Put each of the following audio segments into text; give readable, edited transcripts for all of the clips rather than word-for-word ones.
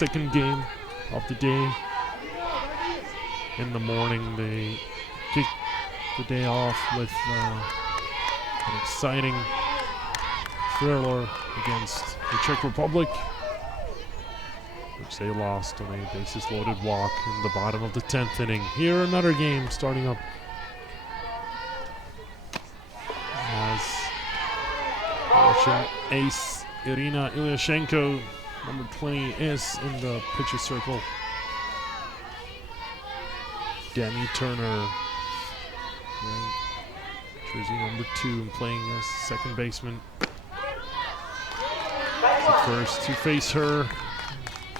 second game of the day. In the morning, they kick the day off with an exciting thriller against the Czech Republic, which they lost on a bases-loaded walk in the bottom of the 10th inning. Here, another game starting up as Russian ace Irina Ilyashenko, number 20, is in the pitcher circle. Danny Turner, jersey number 2, playing as second baseman. At first to face her.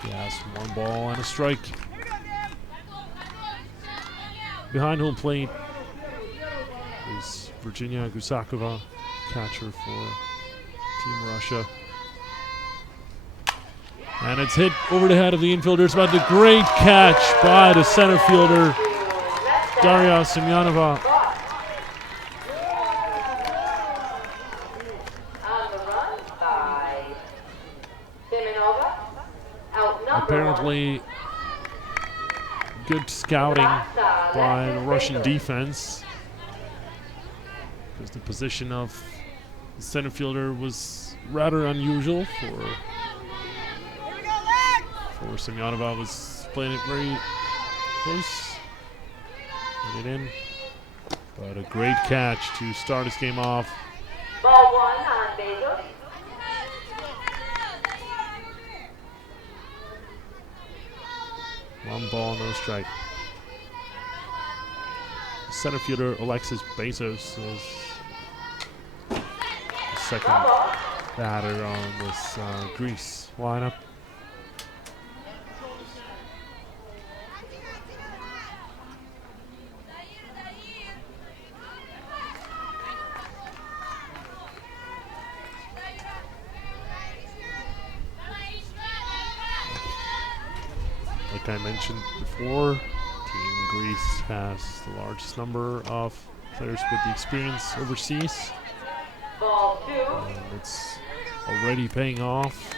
He has 1 ball and a strike. Behind home plate is Virginia Gusakova, catcher for Team Russia. And it's hit over the head of the infielders, but the great catch by the center fielder, Daria Semyonova. Apparently, good scouting by the Russian defense, because the position of the center fielder was rather unusual for Semyonova. Was playing it very close, put it in, but a great catch to start this game off. Ball 1 on Bezos. One ball, no strike. Center fielder Alexis Bezos is the second batter on this Greece lineup. Like I mentioned before, Team Greece has the largest number of players with the experience overseas. Ball 2. And it's already paying off.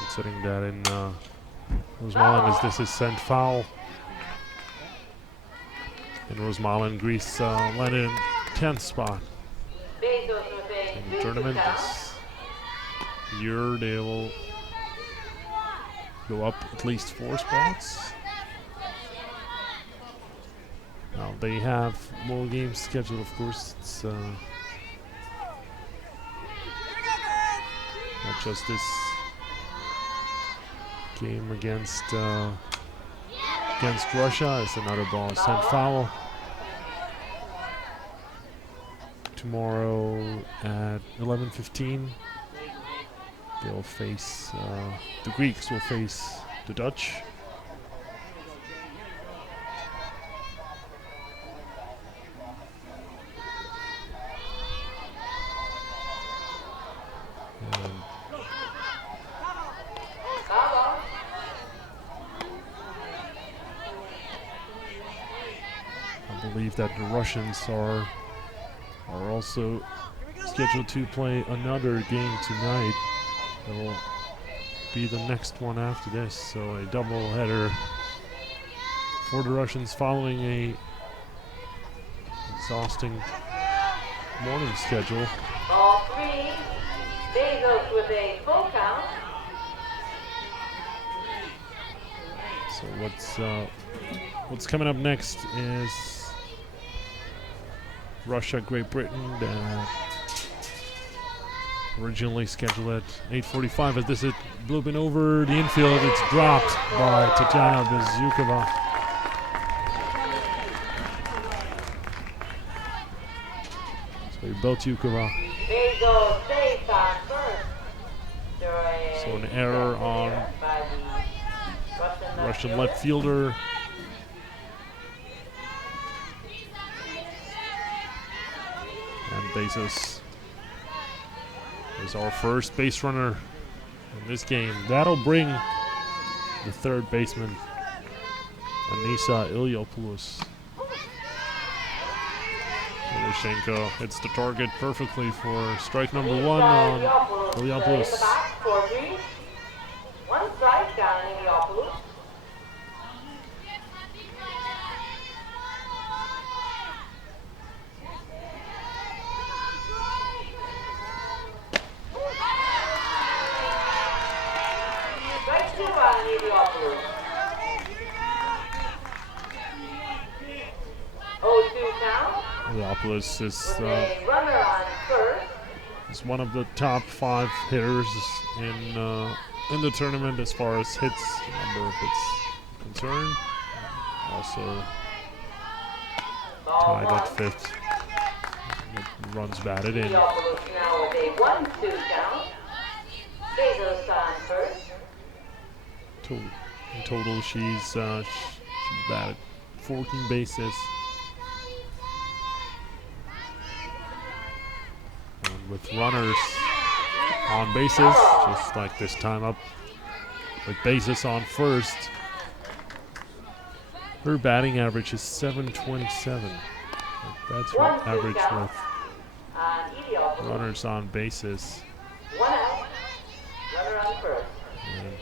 Considering that in Rosmalen, this is sent foul. In Rosmalen, Greece landed in 10th spot in the tournament. This year they will go up at least 4 spots. Now they have more games scheduled, of course. It's not just this game against Russia. It's another ball sent foul. Tomorrow at 11:15, they'll face the Greeks will face the Dutch. And I believe that the Russians are also scheduled to play another game tonight. It will be the next one after this, so a double header for the Russians following a exhausting morning schedule. Ball 3. Bezos with a full count. So what's coming up next is Russia, Great Britain, originally scheduled at 8:45. As this is blooping over the infield, it's dropped by Tatiana Bezyukova. So Bezyukova. Bezos safe on first. So an error on Russian left fielder. And Bezos is our first base runner in this game. That'll bring the third baseman Anissa Iliopoulos. Ilyashenko hits the target perfectly for strike number 1 on Iliopoulos. One strike down Iliopoulos. Strike 2 on Iliopoulos. 0-2 count. Iliopoulos is A runner on first. is one of the top 5 hitters in the tournament as far as hits, number of hits concerned. Also tied at 5th. Runs batted in. Iliopoulos now with a 1-2 count. Bezos on first. In total, she's batted 14 bases. And with runners on bases, just like this time up, with bases on first, her batting average is .727. That's her average with runners on bases. 1 out. Runner on first. And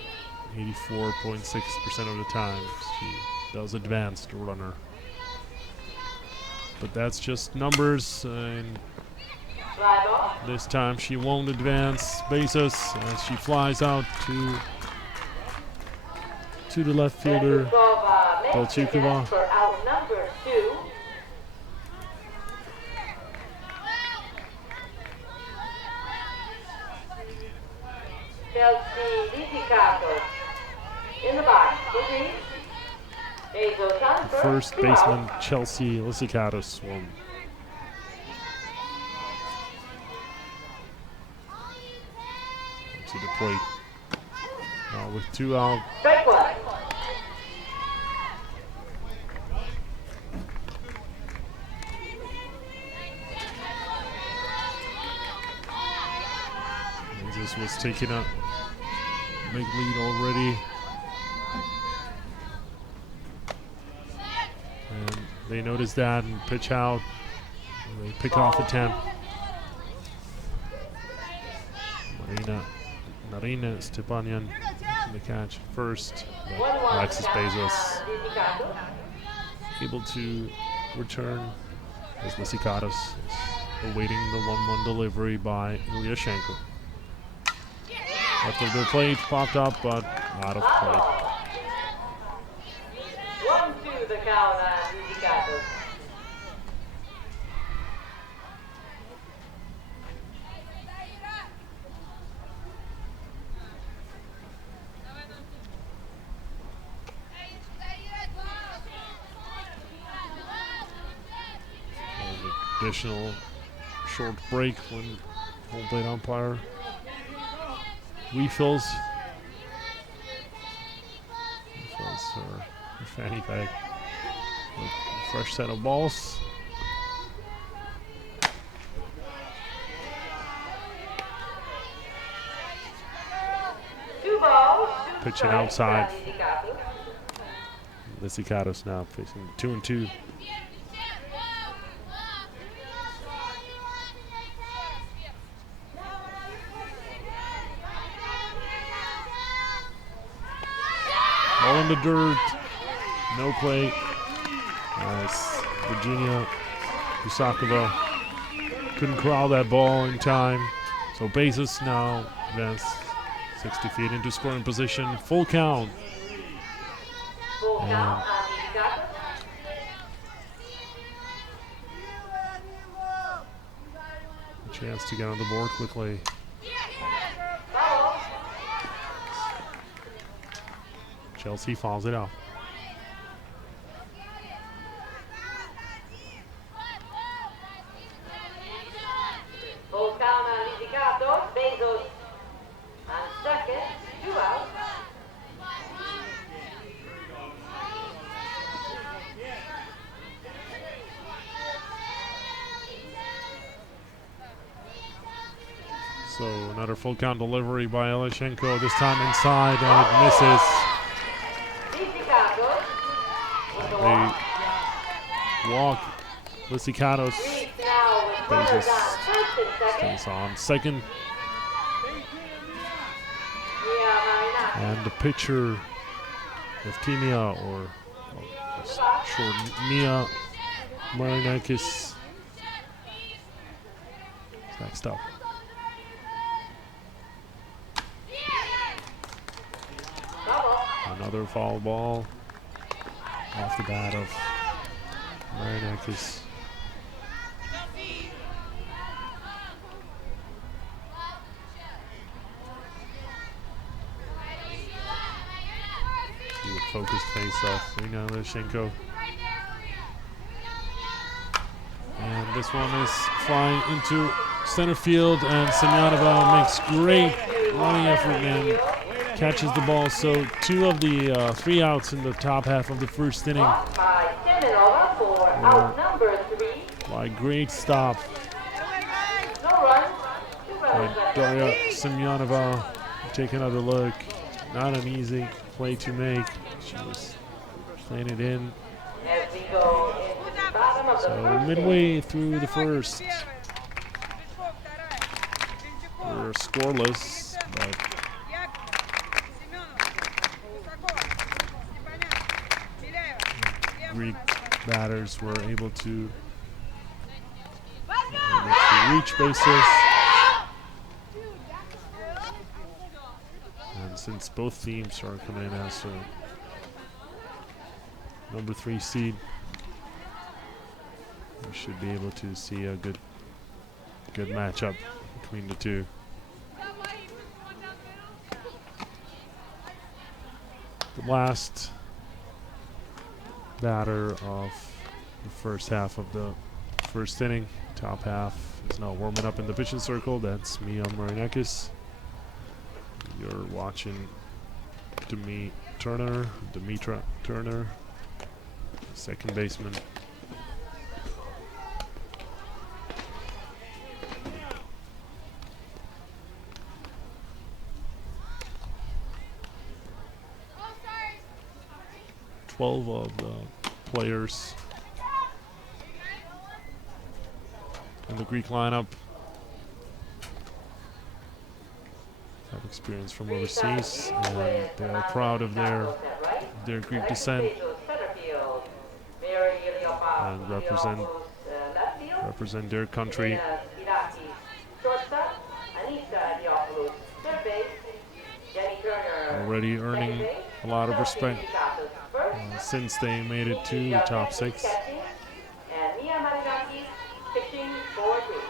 84.6% of the time she does advance the runner. But that's just numbers, and this time she won't advance bases as she flies out to the left fielder, Bolchikova. For out number 2. Chelsea Lisicato in the box. Bezos on First baseman Chelsea Lisicatos will to the plate. Now with 2 out. Strike 1. This was taking a big lead already. And they notice that and pitch out. And they pick off attempt. Marina Stepanyan in the catch first. But Alexis Bezos able to return as Lisicatos is awaiting the 1-1 delivery by Ilyashenko. Left of the plate, popped up, but out of play. 1-2 the count on Lisicato. An additional short break when home plate umpire refills her fanny pack with a fresh set of balls. Pitching outside. Lisicatos now facing 2-2. Ball in the dirt, no play. Nice. Virginia Usakova couldn't corral that ball in time. So bases now advanced 60 feet into scoring position. Full count. And a chance to get on the board quickly. Chelsea fouls it out. Full count on Lisicato. Bezos on second. 2 out. So another full count delivery by Ilyashenko, this time inside, and it misses. walk. Lisicados. Greece now with runners Bezos on first and second. stays on second. Mia Marinakis. And the pitcher of Timia, or short Mia Marinakis, is next up. Double. Another foul ball off the bat of Marinakis. See the focused face off Rina Leshenko. And this one is flying into center field, and Semyonova makes great running effort and catches the ball. So 2 of the 3 outs in the top half of the first inning. Walk by Semenova for out number 3. By great stop No runs. 2 by runners left. Daria Semyonova. Take another look. Not an easy play to make. She was playing it in. As we go into the bottom of the So first midway through the first, we're scoreless, but Greek batters were able to reach bases. And since both teams are coming in as a number 3 seed, we should be able to see a good matchup between the two. The last batter of the first half of the first inning, top half, is now warming up in the pitching circle. That's Mia Marinakis. You're watching Dimitra Turner, second baseman. Twelve of the players in the Greek lineup have experience from overseas, and they are proud of their Greek descent and represent their country. Already earning a lot of respect since they made it to the top 6. And Mia Marinakis pitching for Greece.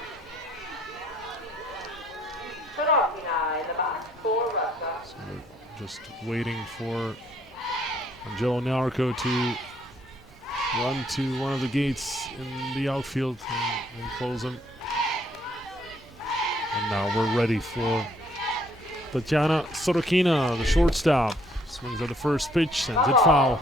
Quaterfinal in the box for Russia. So we're just waiting for Angelo Narco to run to one of the gates in the outfield and close them. And now we're ready for Tatiana Sorokina, the shortstop. Swings at the first pitch, sends it foul.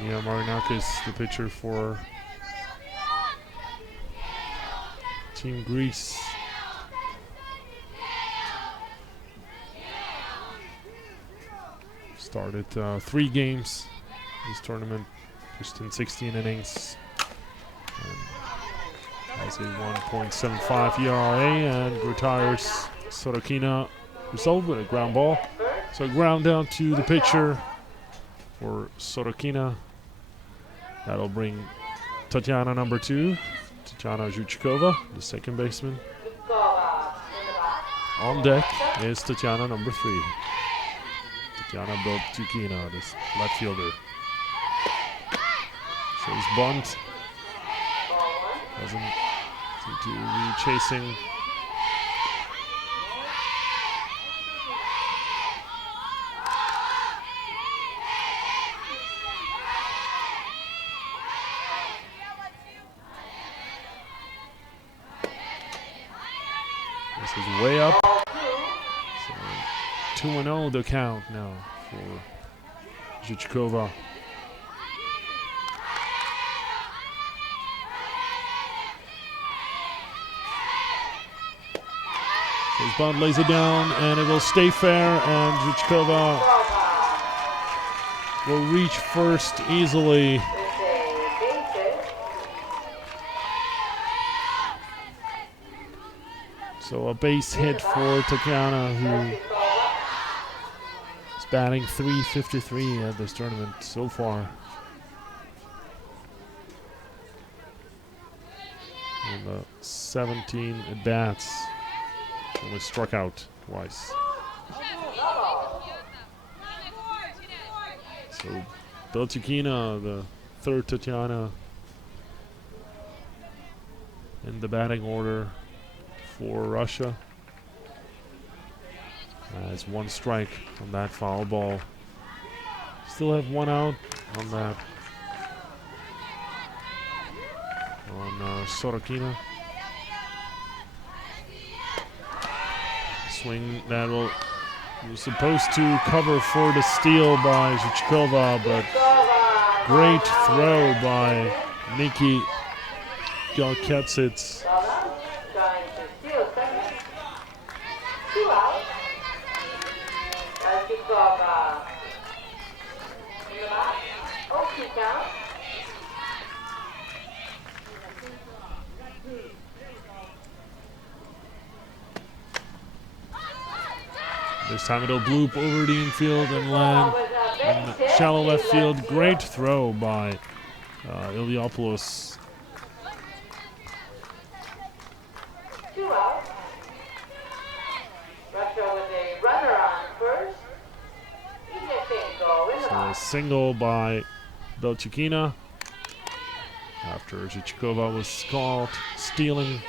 Mia Marinakis, the pitcher for Team Greece. Started 3 games this tournament, pitched in 16 innings. Has a 1.75 ERA and retires Sorokina herself with a ground ball. So ground down to the pitcher for Sorokina. That'll bring Tatiana number 2, Tatiana Zhuchkova, the second baseman. On deck is Tatiana number 3. Tatiana Beltukina, this left fielder. Shows bunt. Doesn't seem to be chasing. This is way up. So 2-0 the count now for Zhuchkova. Bond lays it down, and it will stay fair, and Zhichkova will reach first easily. So a base hit for Tatiana, who is batting .353 at this tournament so far. And 17 at-bats. Only struck out twice. So Belchikina, the third Tatiana in the batting order for Russia. Has one strike on that foul ball. Still have one out on that. On Sorokina. Swing that was supposed to cover for the steal by Zhichkova, but great throw by Nikki Galketsits. This time it'll bloop over the infield and land in shallow left field. Great throw by Iliopoulos. So a single by Belchikina after Zhichkova was caught stealing.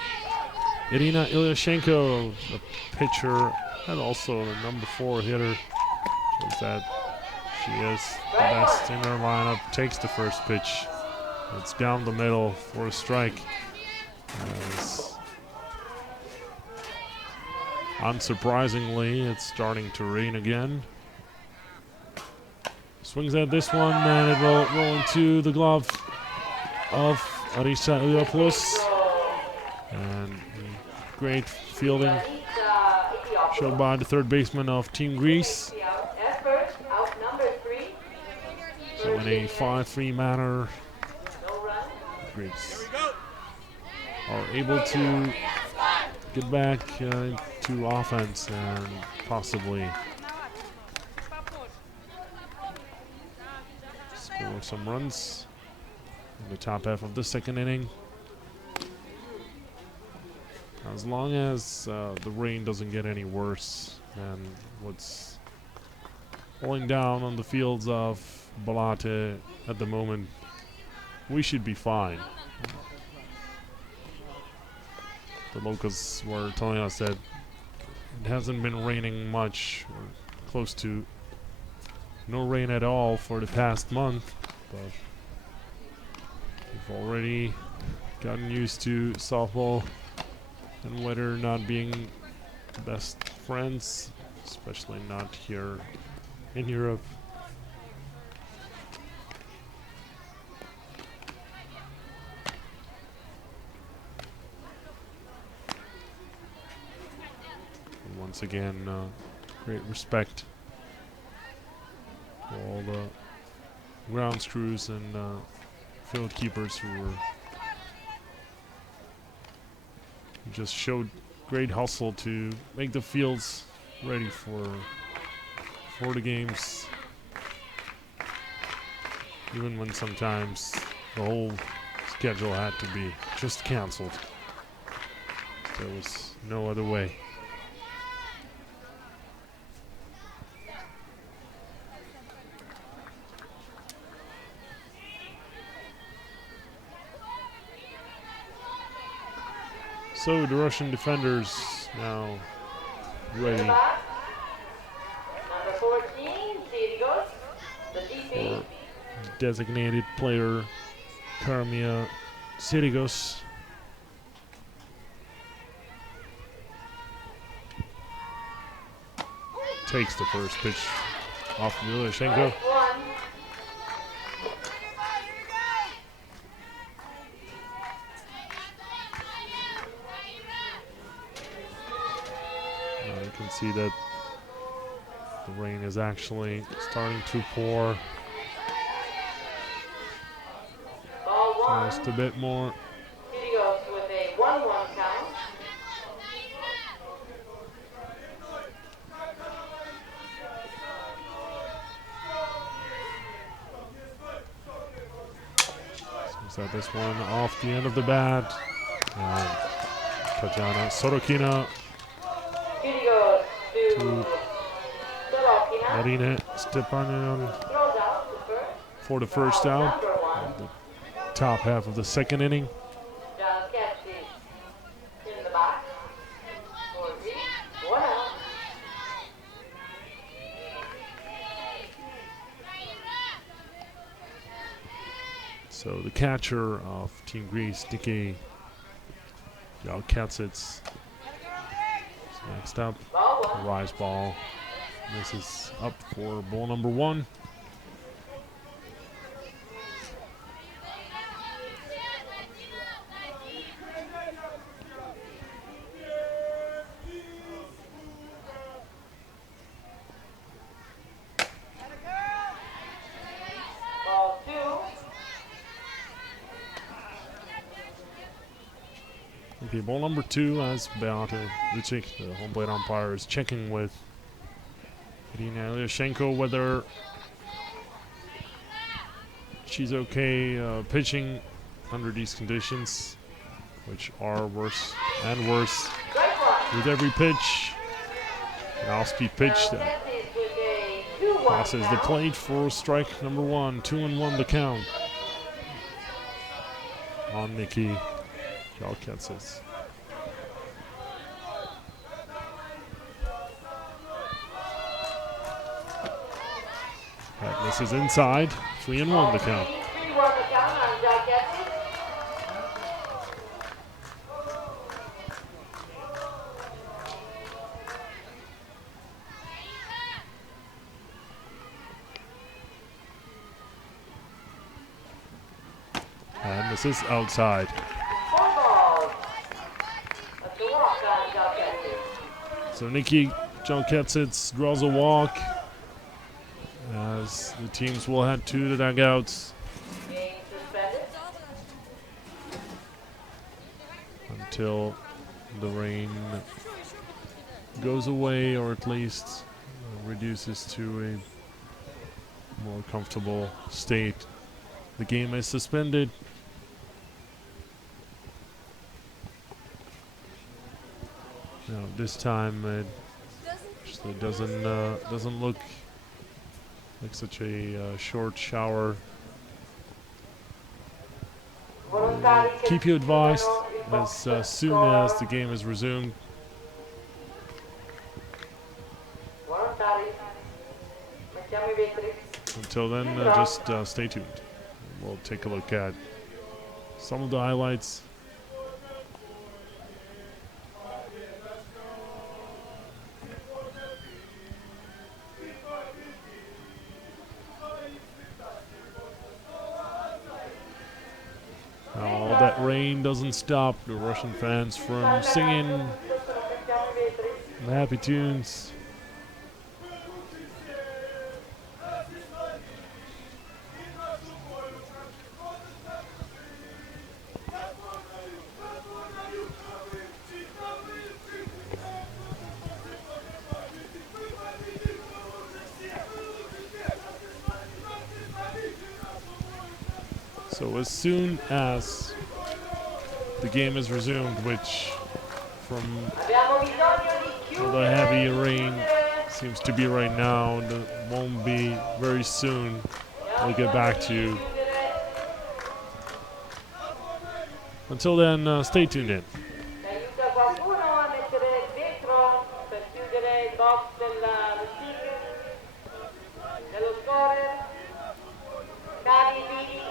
Irina Ilyashenko, a pitcher and also the number 4 hitter, shows that she is the best in her lineup. Takes the first pitch. It's down the middle for a strike. Unsurprisingly, it's starting to rain again. Swings at this one, and it will roll into the glove of Arisa Iliopoulos. And great fielding shown by the third baseman of Team Greece. So in a 5-3 manner, Greeks are able to get back into offense and possibly score some runs in the top half of the second inning. As long as the rain doesn't get any worse than what's falling down on the fields of Bollate at the moment, we should be fine. The locals were telling us that it hasn't been raining much, or close to no rain at all for the past month, but we've already gotten used to softball and weather not being best friends, especially not here in Europe. And once again, great respect for all the grounds crews and field keepers who were just showed great hustle to make the fields ready for the games, even when sometimes the whole schedule had to be just canceled. There was no other way. So the Russian defenders now ready Number 14, Sirigos, the DP. for designated player Karmia Sirigos. Takes the first pitch off of Ilyashenko. can see that the rain is actually starting to pour Ball one. just a bit more. Studios with a 1-1 count. Set this one off the end of the bat. And Tatjana Sorokina Studios to to Sorokina. Marina Stepanian Throws out to first. for the first out. Number one. The top half of the second inning. John Kempsey in the box. 4-3. 1 out. So the catcher of Team Greece, Nikki Jalkatsits, next up. Ball A one. rise ball. This is up for ball number 1. Ball two. Okay, ball number 2 as Bollate Lucic, the home plate umpire, is checking with Irina Ilyashenko whether she's okay pitching under these conditions, which are worse and worse Strike one. with every pitch. An off-speed pitch John that Kempsey with a 2-1 passes the count. plate for strike number 1. 2-1 the count on Nikki Jalkatsits. This is inside. 3-1 the count. 3-1 the count on John Kempsey. And this is outside. 4 balls. That's a walk on John Kempsey. So Nikki Jalkatsits draws a walk as the teams will head to the dugouts Game suspended. until the rain goes away, or at least reduces to a more comfortable state. The game is suspended. Now this time it actually doesn't look like such a short shower. Volontari che Keep you advised scrivono il box as soon score. as the game is resumed. Volontari. Mettiamo i vetri. Until then, just stay tuned. We'll take a look at some of the highlights. Now, that rain doesn't stop the Russian fans from singing Mettiamo i vetri. the happy tunes. So as soon as the game is resumed, which from Abbiamo bisogno di all the heavy chiudere. rain seems to be right now, and it won't be very soon, we'll get back to you. Until then, stay tuned in. Aiuta qualcuno a mettere il vetro per chiudere il box del sticker, dello scorer. Cari figli.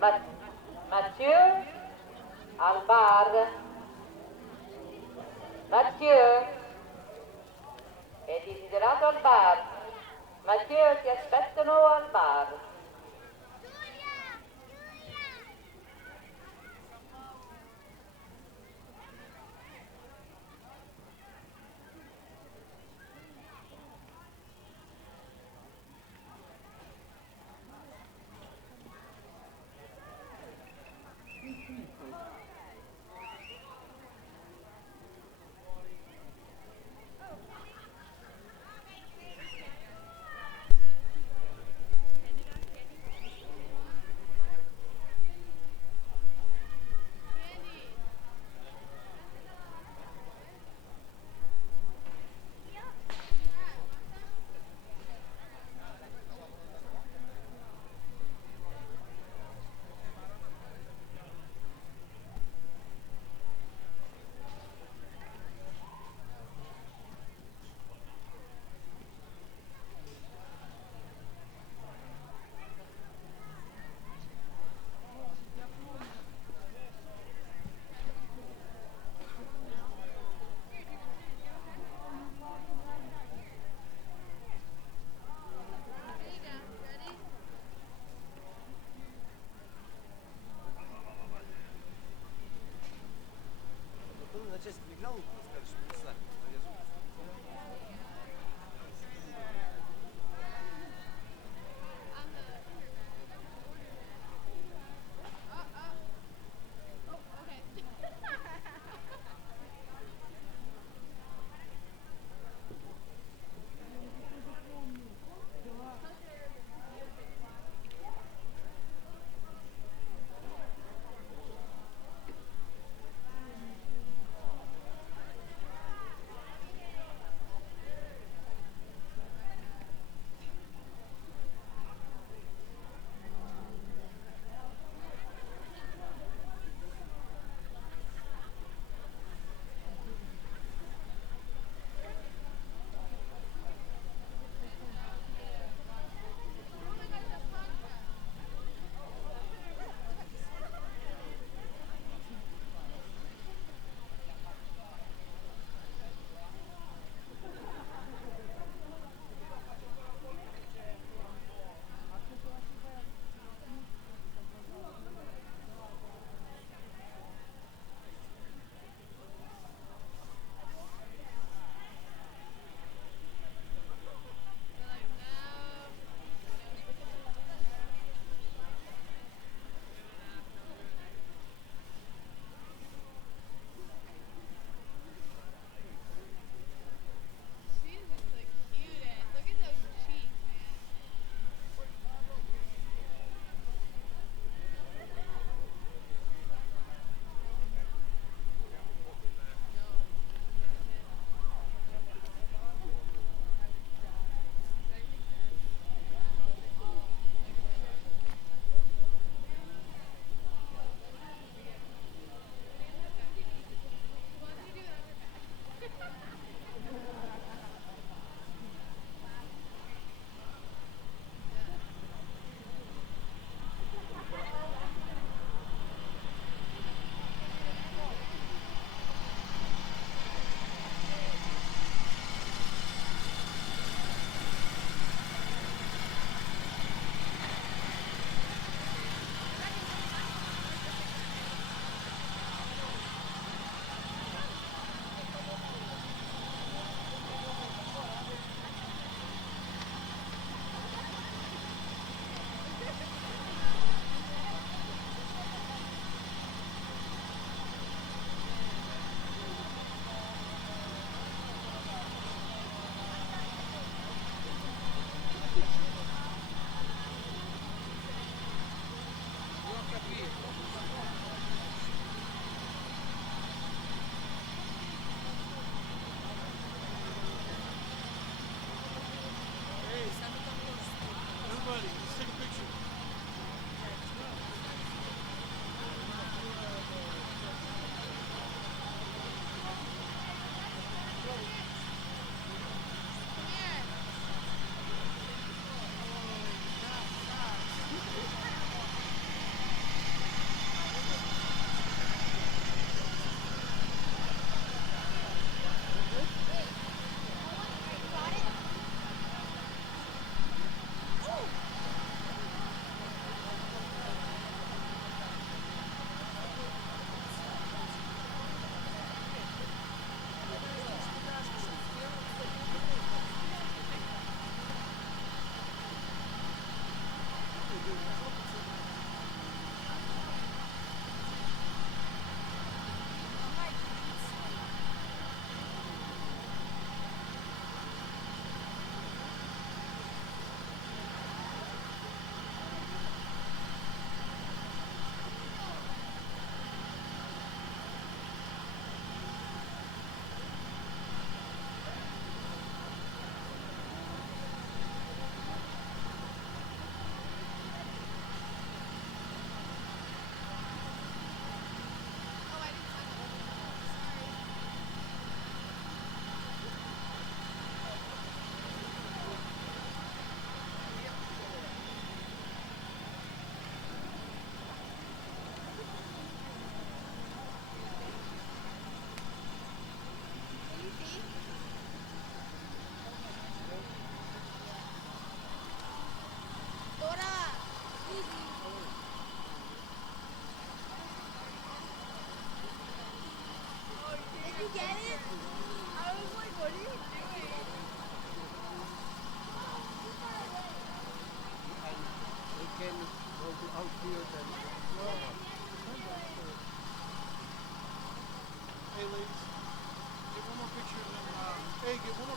Ma- Mathieu al bar. Mathieu è desiderato al bar. Mathieu ti aspettano al bar.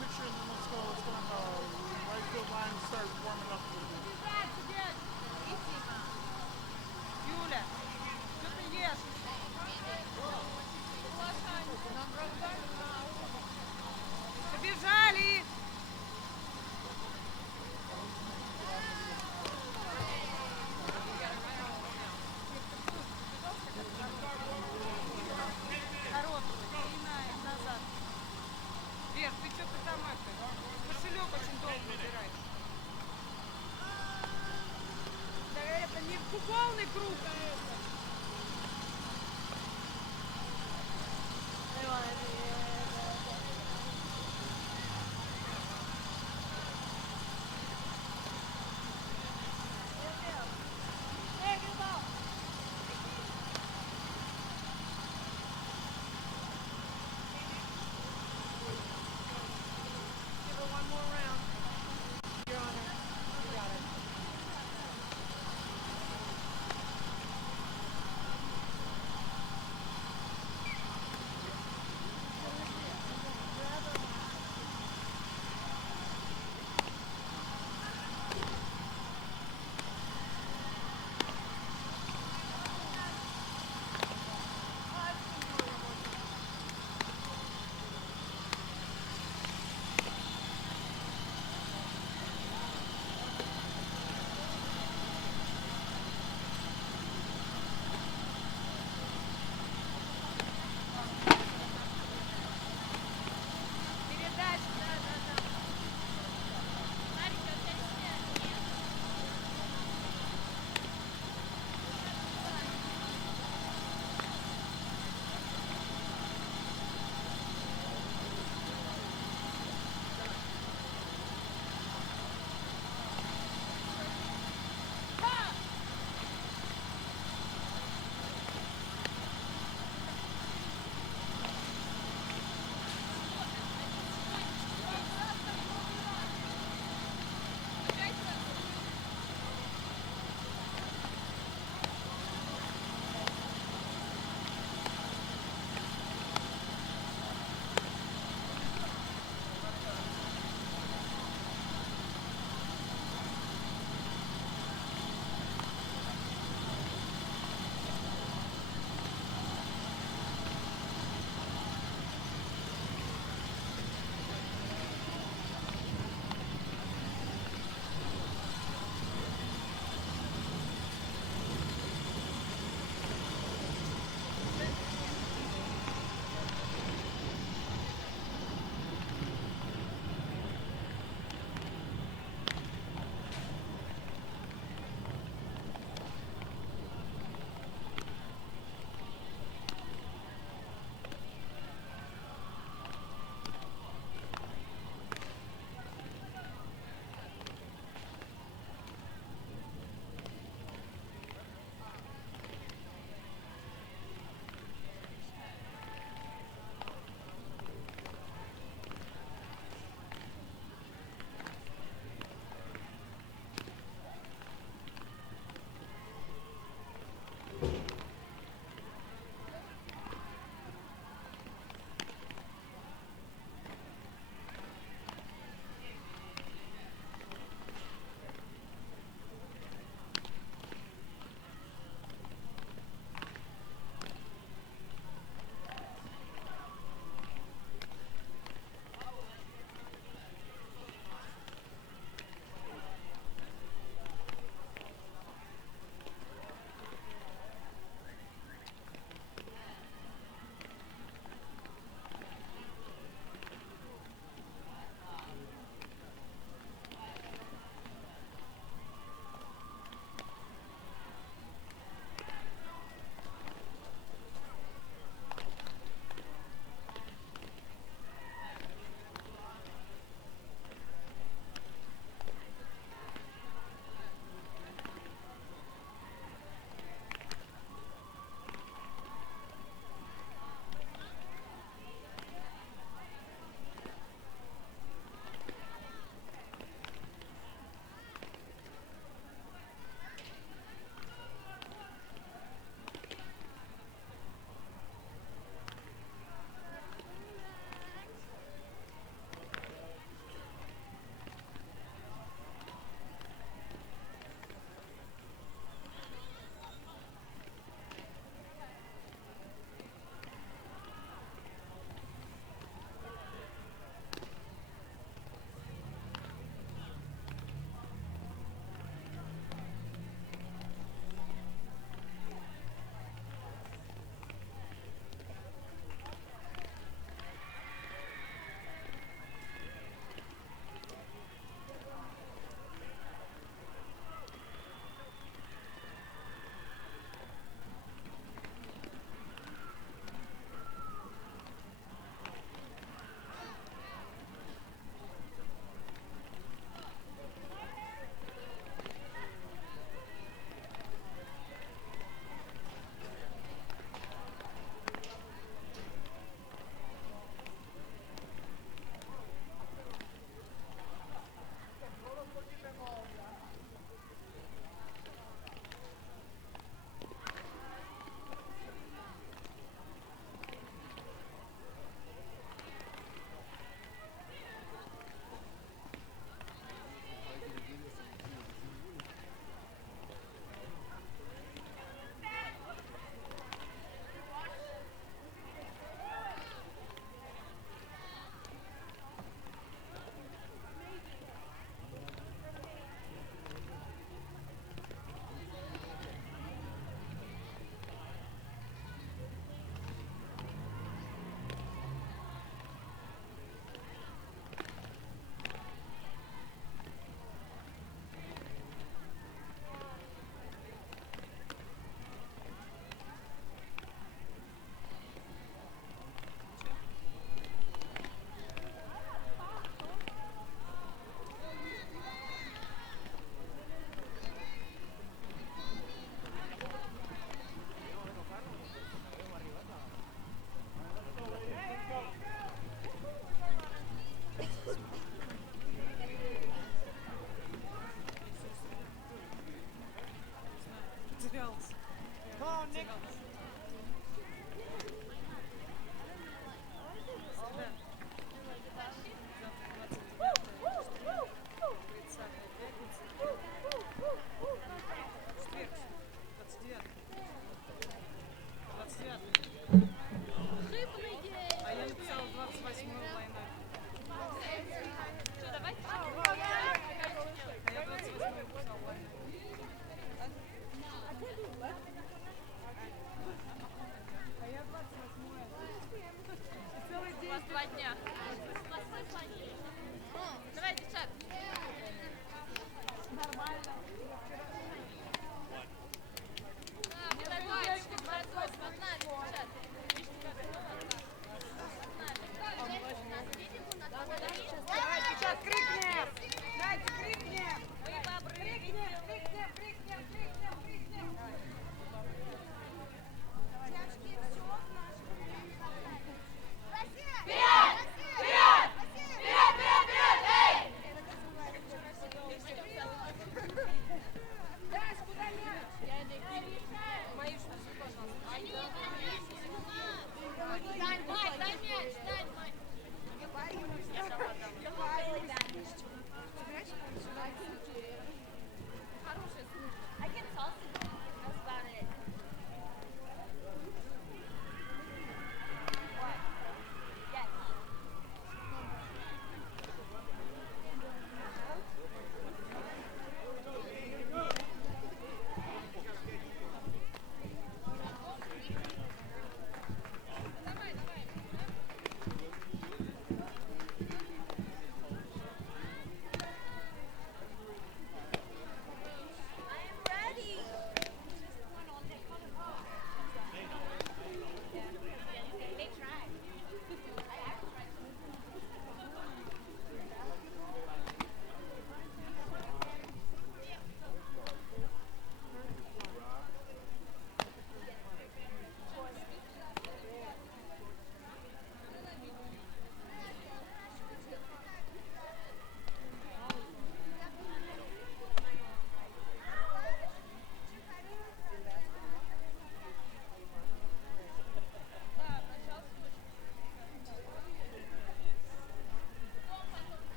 picture and then let's go on the right field line and start warming up a little bit. Юля, что ты ешь? Побежали! Короткую, и назад. Вер, ты что-то там это? Кошелек очень долго убираешь.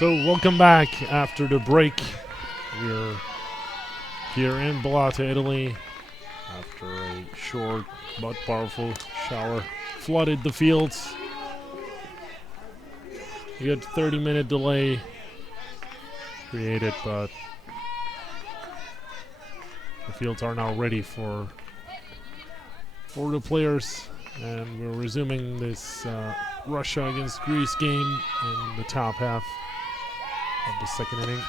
So welcome back after the break. We're here in Bollate, Italy, after a short but powerful shower flooded the fields. You got 30-minute delay created, but the fields are now ready for the players, and we're resuming this Russia against Greece game in the top half of the second inning.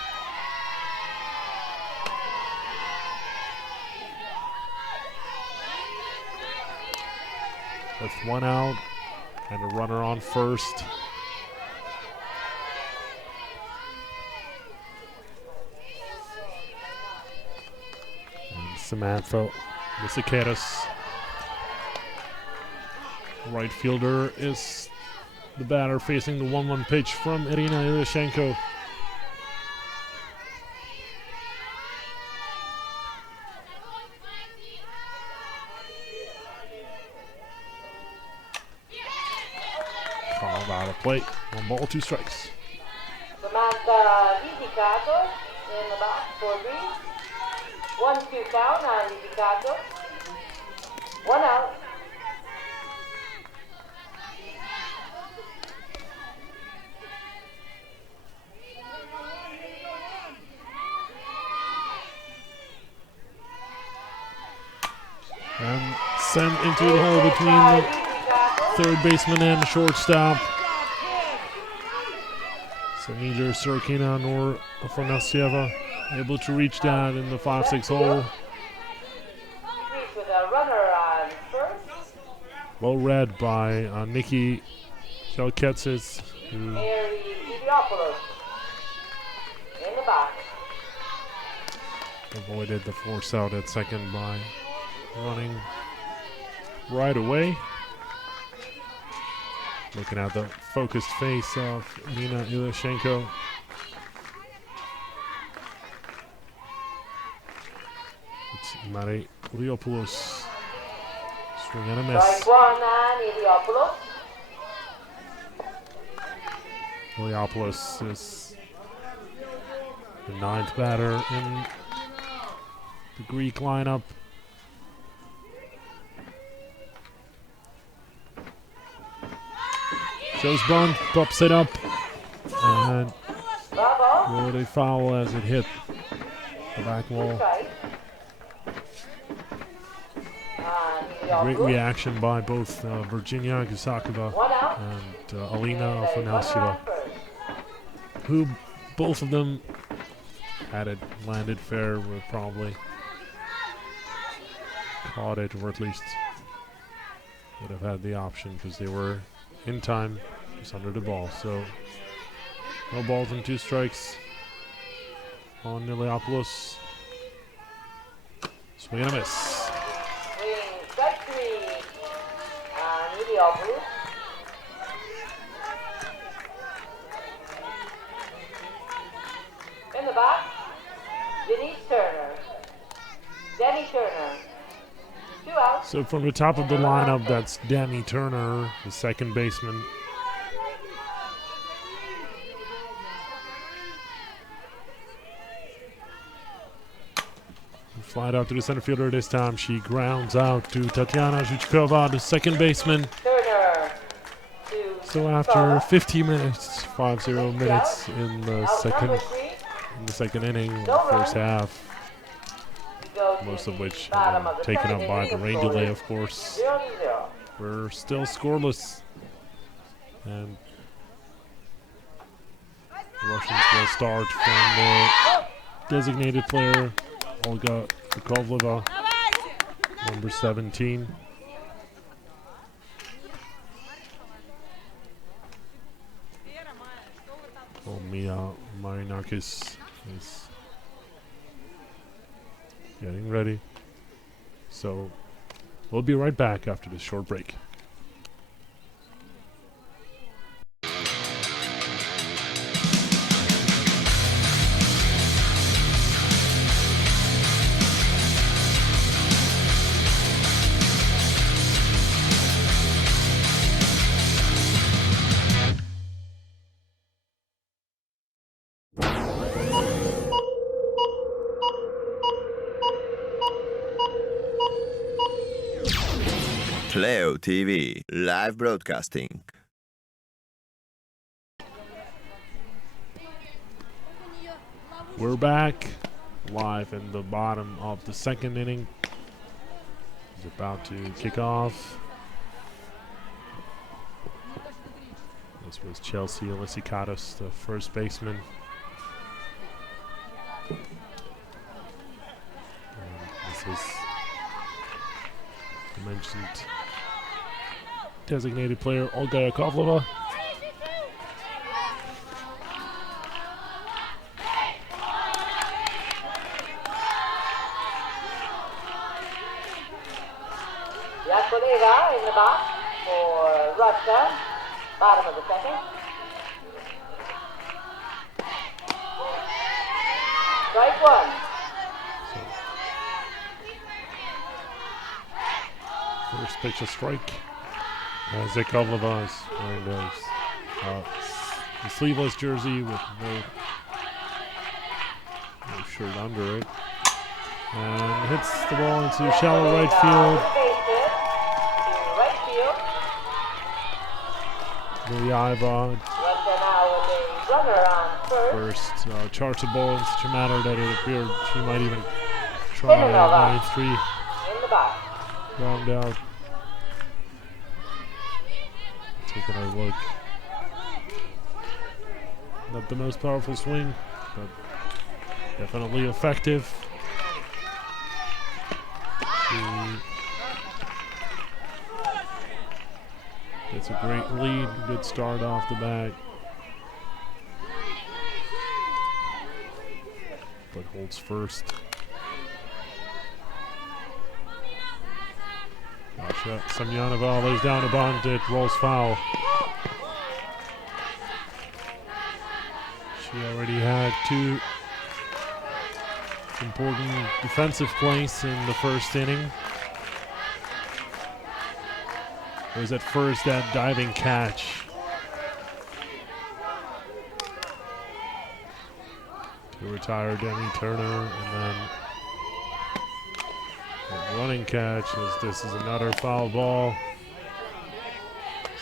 With one out and a runner on first. And Samantha Vasicaris, right fielder, is the batter facing the 1-1 pitch from Irina Ilyashenko. Fouled out of play. 1 ball, 2 strikes. Samantha Vizicato in the box for Greece. 1-2 count on Vizicato. 1 out. And sent into the hole between the third baseman and the shortstop. So neither Sorkina nor Afanasieva able to reach that in the 5-6 hole. With a runner on first. Well read by Nikki Chalketsis, who Mary Didiopoulos in the box. avoided the force out at second by running right away. Looking at the focused face of Nina Ilyashenko. It's Mari Leopoulos. Swing and a miss. Strike one on Didiopoulos. Leopoulos is the 9th batter in the Greek lineup. Shows bunt, pops it up, and Bravo. with a foul as it hit the back wall. Strike. Great reaction by both Virginia Gusakova One out. and Alina Afanasieva, who both of them had it landed fair, were probably caught it, or at least would have had the option because they were in time, just under the ball. So no balls and 2 strikes on Iliopoulos. Swing and a miss. Swing strike 3 on Didiopoulos. In the box, Denise Turner. Denny Turner. 2 outs. So from the top of the lineup, that's Demi Turner, the second baseman. Flied out to the center fielder this time. She grounds out to Tatiana Zhuchkova, the second baseman. Turner to So after 50 minutes, 50 minutes in the second inning, first half, most of which have been taken up by the rain delay, of course. 0-0. We're still scoreless, and the Russians will start from the designated player, Olga Yakovleva, number 17. Mia Marinakis is getting ready. So we'll be right back after this short break. Playo.tv live broadcasting. We're back live in the bottom of the second inning. It's about to kick off. This was Chelsea Elisikatos, the first baseman. And this is the mentioned designated player Olga Yakovleva. Yakovleva in the box for Russia, bottom of the second. Strike 1. First pitch, a strike. Yakovleva is wearing the sleeveless jersey with no shirt under it. And hits the ball into shallow right field. Base hit to right field. Milieva Russia now with a runner on first. charts the ball in such a manner that it appeared she might even try a 9-3 In the box. Ground out. Taking a look. Not the most powerful swing, but definitely effective. Gets a great lead, good start off the bat. But holds first. Gotcha. Semyonova lays down a bunt, it rolls foul. She already had 2 important defensive plays in the first inning. It was at first that diving catch. To retire Demi Turner, and then a running catch as this is another foul ball.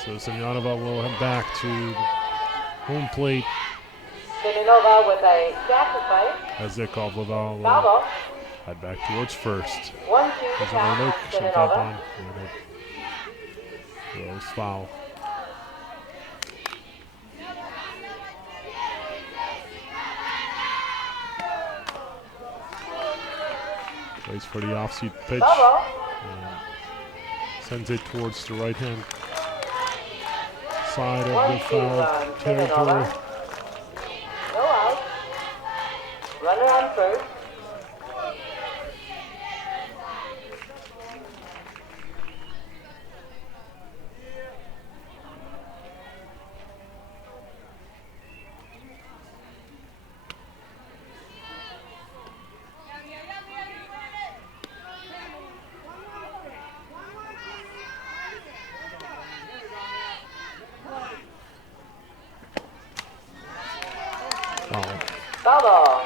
So Semyonova will head back to home plate Semyonova with a sacrifice. as Kovleva will Foul ball. head back towards first. 1-2 There's count a on look, shut up Semyonova. on, and it rolls foul. Waits for the off-seat pitch. Foul ball. Sends it towards the right-hand side of the 1-2 foul on territory. Semyonova. No out. Runner on first. Foul. Foul ball.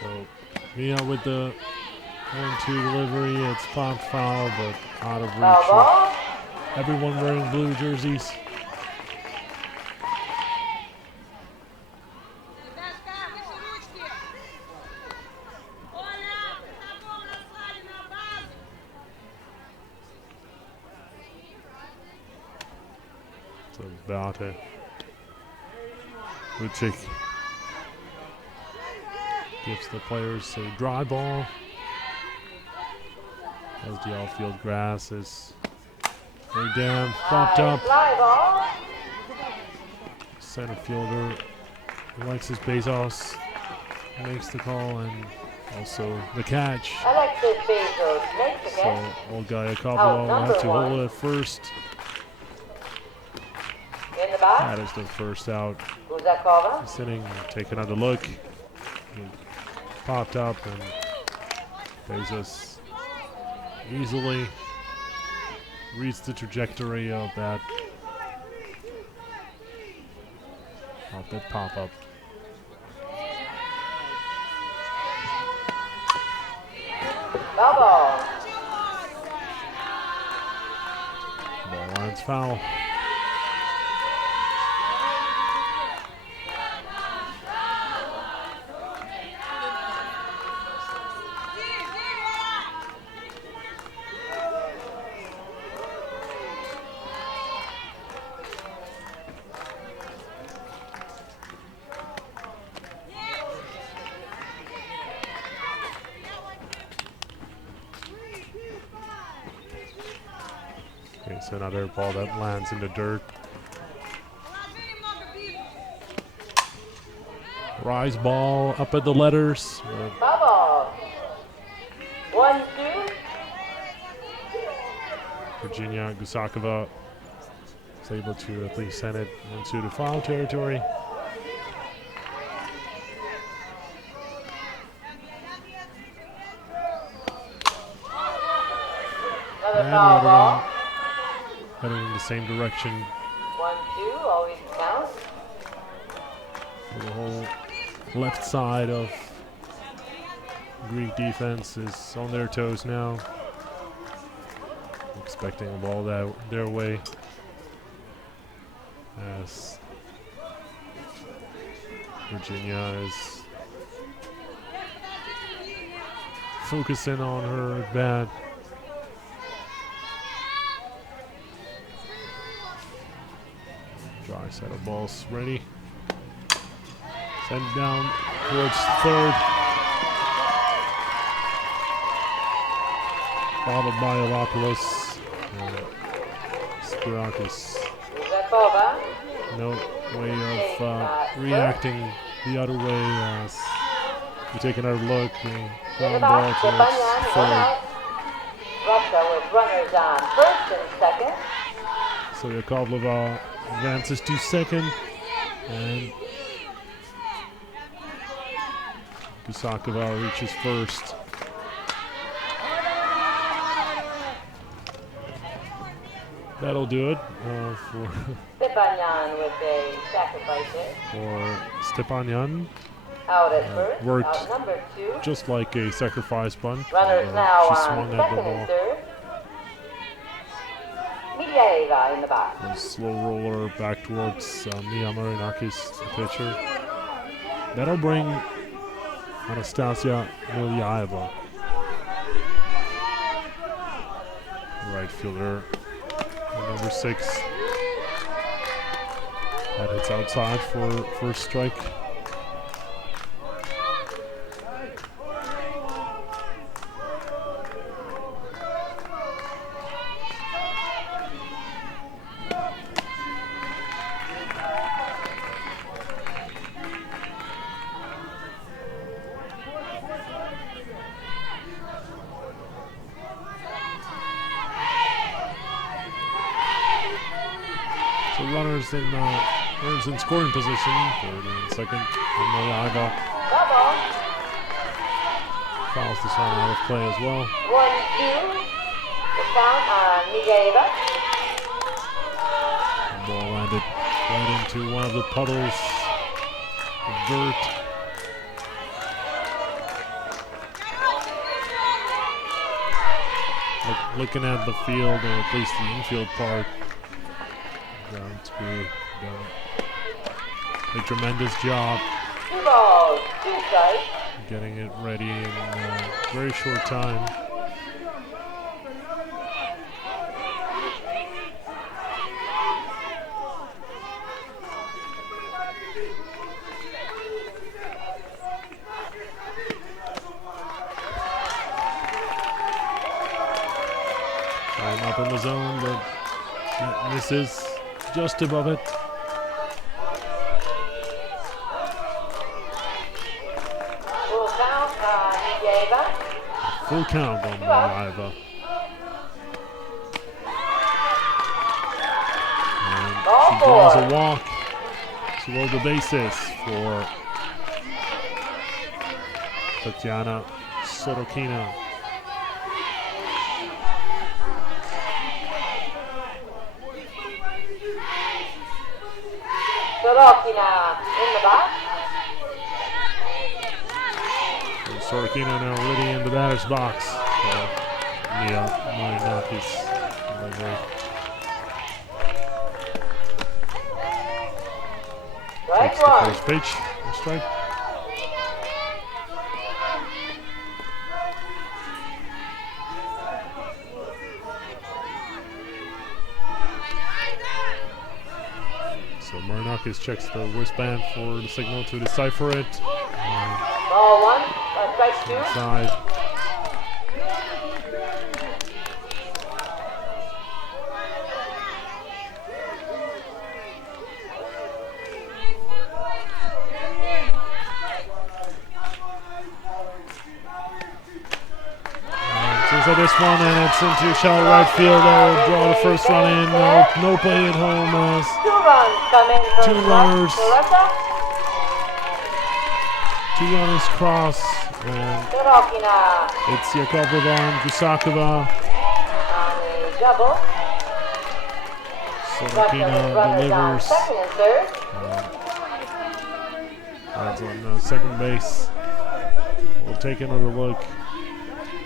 So Mia with the 1-2 delivery. It's popped foul, but out of Foul reach. ball. Everyone wearing blue jerseys. So Bollate. Lucic gives the players a dry ball as the outfield grass is very damp, popped up. Fly ball. Center fielder Alexis Bezos makes the call, and also the catch. Alexis Bezos makes the So catch. Olga Yakovleva Out will have number to 1. hold it at first. In the box. That is the first out. Uzakova. This inning, take another look. He popped up, and Bezos easily reads the trajectory of that pop-up. Foul ball. Ball lines foul. Okay, so another ball that lands in the dirt. Rise ball up at the letters. Foul ball. 1-2. Virginia Gusakova is able to at least send it into the foul territory. Another And foul another ball. one heading in the same direction 1-2. Always counts. for the whole left side of Greek defense is on their toes now, expecting a ball their way. As Virginia is focusing on her bat. Dry set of balls ready. Send down towards third. Followed by Alopoulos and Spirakis. Zakova. No way of reacting the other way as we take another look. Ground ball towards third. Russia with runners on first and second. So Yakovleva advances to second, and Gusakova reaches first. That'll do it for Stepanyan with a sacrifice hit. for Stepanyan. Out at first. Worked Out number 2. just like a sacrifice bunt. Runners now She on swung at the second ball. and third. Midiaeva in the box. A slow roller back towards Mia Marinakis, the pitcher. That'll bring Anastasia Milyaeva, right fielder, number 6. That hits outside for first strike. So runners in scoring position, third and second. And Milyaeva Double. fouls this one out of play as well. 1-2. The count on Midiaeva. The ball landed right into one of the puddles of dirt. Looking at the field, or at least the infield part, grounds crew done a tremendous job 2 balls, 2 strikes. getting it ready in a very short time. Time up in the zone, but that misses just above it. Full count on Midiaeva. Full count on Milyaeva. And Ball she draws four. a walk toward the bases for Tatiana Sorokina. Sorokina in the box. And Sorokina now already in the batter's box. Mia Marinakis delivery. Strike Takes the 1. first pitch. And strike. So Marinakis checks the wristband for the signal to decipher it. Ball 1. Strike 2. Inside. Seems like this one, and it's into shallow right field. They'll draw the first run in. No play at home as 2 runs come in for Two runners. Russia. 2 runners cross. And Sorokina it's Yakovleva and Gusakova. on a double. Russia with Sorokina runners on delivers. second and third. That's on second base. Will take another look.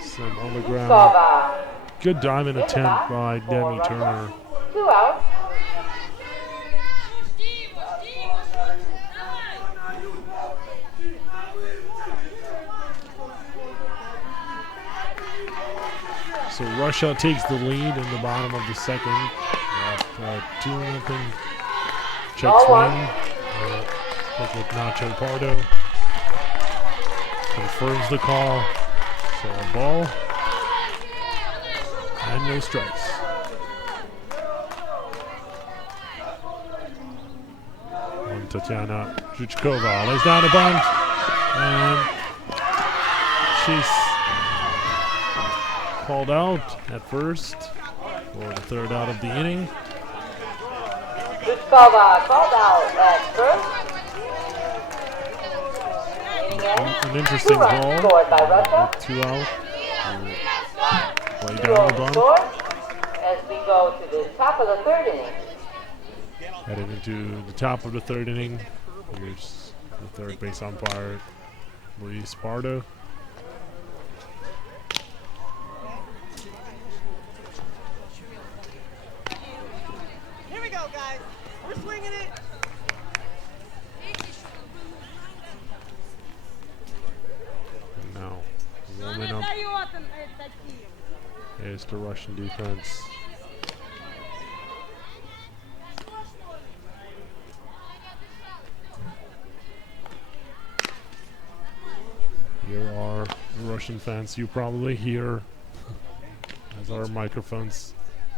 Some on the ground. Uskova. Good diamond In the attempt box by for Demi Russia. Turner. 2 out. So Russia takes the lead in the bottom of the second. 2-0. Check Ball swing. one. With Nacho Pardo. Confirms the call. So a ball. And no strikes. And Tatiana Zhuchkova lays down a bunt. And she's called out at first for the third out of the inning. Uskova called out at first. Inning ends. An interesting 2 runs ball. scored by Russia. With 2 out. Play 2 down the only bunt. scored as we go to the top of the third inning. Headed into the top of the third inning. Here's the third base umpire, Luis Pardo. Here we go, guys. We're swinging it. And now warming up is the Russian defense. Here are the Russian fans you probably hear as our microphones,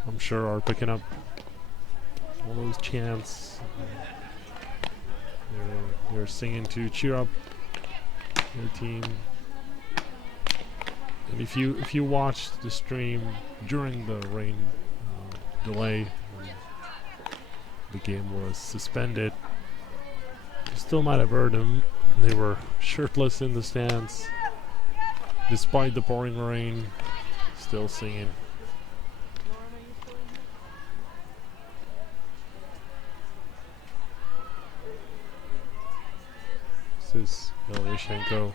I'm sure, are picking up all those chants. They're singing to cheer up their team. And if you watched the stream during the rain delay, when the game was suspended, you still might have heard them. They were shirtless in the stands, despite the pouring rain, still singing. This is Ilyashenko,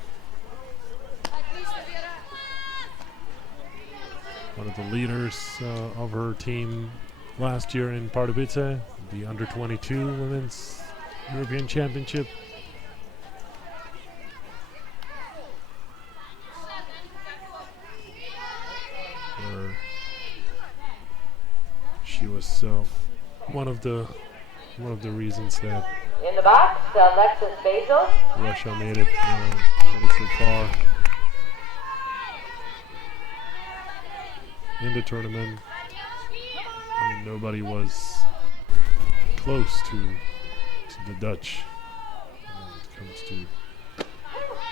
one of the leaders of her team last year in Pardubice, the under-22 Women's European Championship. Where she was one of the reasons that In the box, Alexis Bezos. Russia made it so far in the tournament. I mean, nobody was close to the Dutch when it comes to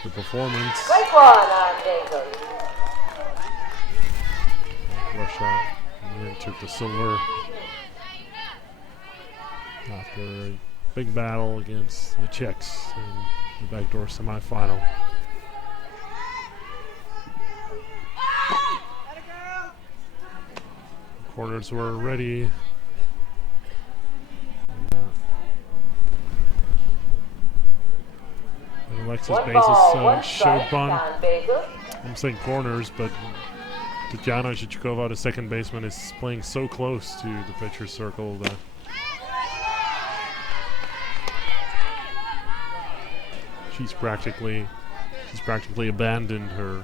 the performance. Strike one on Bezos. Russia took the silver after a big battle against the Czechs in the backdoor semifinal. Corners were ready. And Alexis One ball, one Bezos showed strike bunt. on Bezos. I'm saying corners, but Tatiana Zhuchkova, the second baseman, is playing so close to the pitcher circle that she's practically abandoned her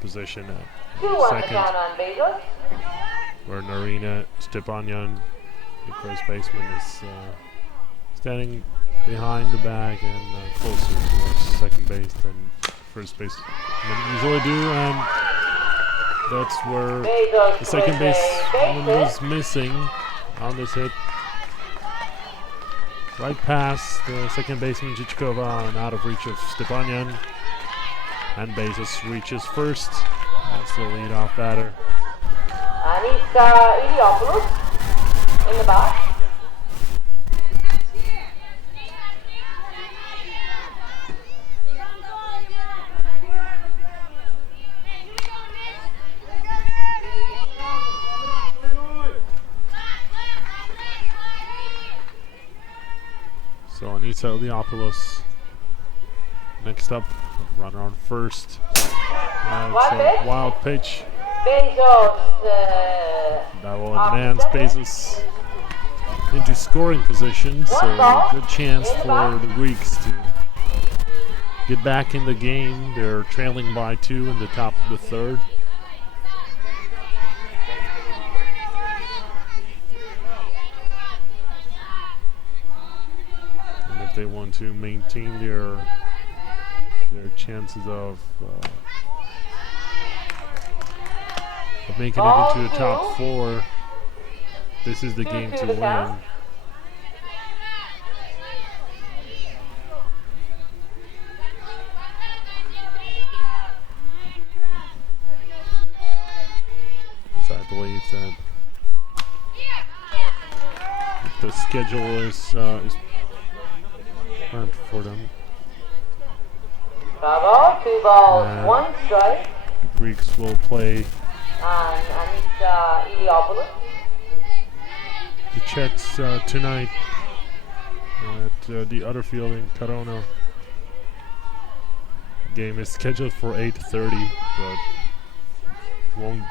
position at 2-1 second, count on Bezos. where Narina Stepanyan, the first baseman, is standing behind the bag and closer towards second base than first baseman usually do, and that's where Bezos the second with a baseman base was hit. missing on this hit. Right past the second baseman Zhuchkova and out of reach of Stepanyan. And Bezos reaches first. That's the leadoff batter. Anissa Iliopoulos in the box. So Anissa Iliopoulos next up, runner on first. It's a wild pitch. Bezos. That will advance Bezos into scoring position, so a good chance for the Greeks to get back in the game. They're trailing by 2 in the top of the third. And if they want to maintain their chances of making it into the top 4, this is the game to win. As I believe that the schedule is planned for them. Bravo, 2 balls, And 1 strike. The Greeks will play And Anita Iliopoulos. the Czechs tonight at the other field in Corona. The game is scheduled for 8:30, but won't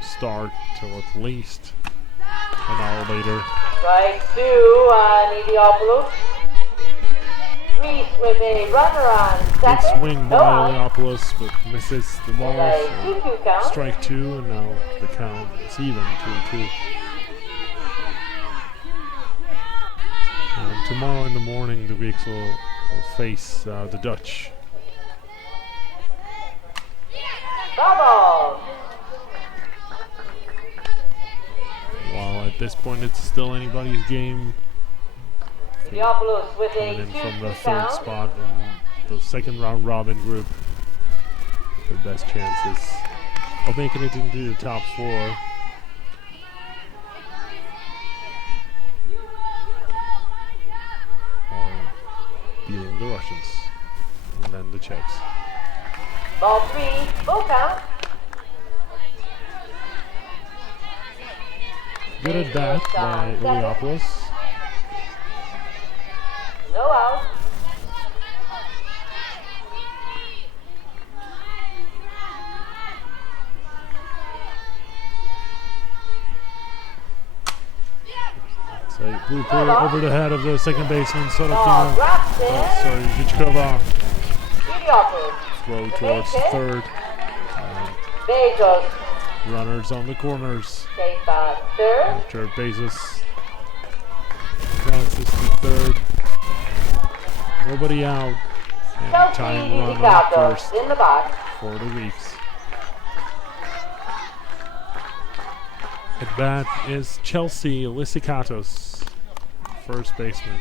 start till at least an hour later. Strike 2 on Iliopoulos. Greece with a runner on Good second. swing by Leopoulos, but misses the ball. A So 2-2 count. strike 2, and now the count is even 2-2. And tomorrow in the morning, the Greeks will face the Dutch. Bravo. While at this point, it's still anybody's game. Iliopoulos with Coming a in from the 2-2 third count. spot in the second round robin group. The best chances of making it into the top 4. Or beating the Russians. And then the Czechs. Ball 3, full count. Good at bat by Iliopoulos. No out. It's a blooper over the head of the second baseman, Ball Sorokina. drops in. Zhichkova. Iliopoulos. Throw towards third. Bezos. Runners on the corners. Safe at third. After Bezos advances to third. Nobody out. And Chelsea tying run on Lisicatos first in the box. for the Greeks. At bat is Chelsea Lisicatos, first baseman.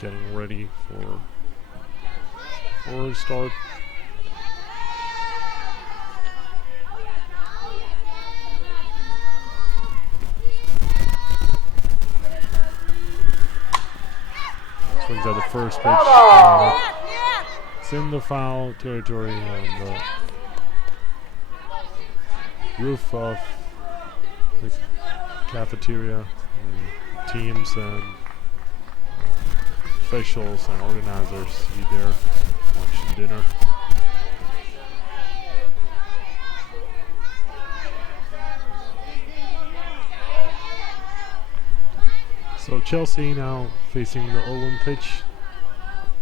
Getting ready for a start. Swings at the first pitch. It's in the foul territory on the roof of the cafeteria. And teams and officials and organizers be there watching dinner. So Chelsea now facing the 0-1 pitch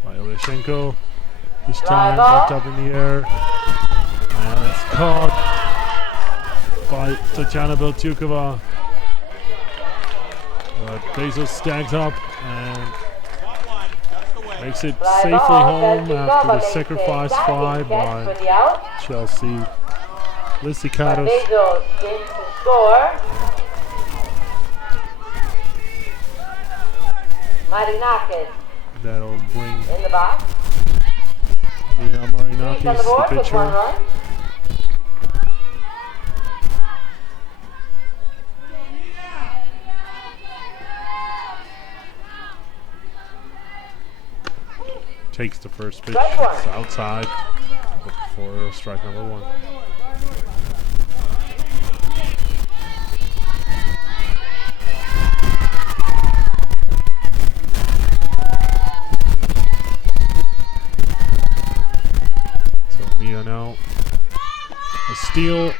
by Oleshenko. This time popped up in the air, and it's caught by Tatiana Beltukova. Bezos stags up and makes it safely home after the sacrifice fly by Chelsea Lisicatos. Bezos in to score. Marinakis That'll bring in the box. Mia Greece on the Marinakis, board the with 1 pitcher. run. Takes the first pitch. Strike 1. It's outside for strike number 1. steal.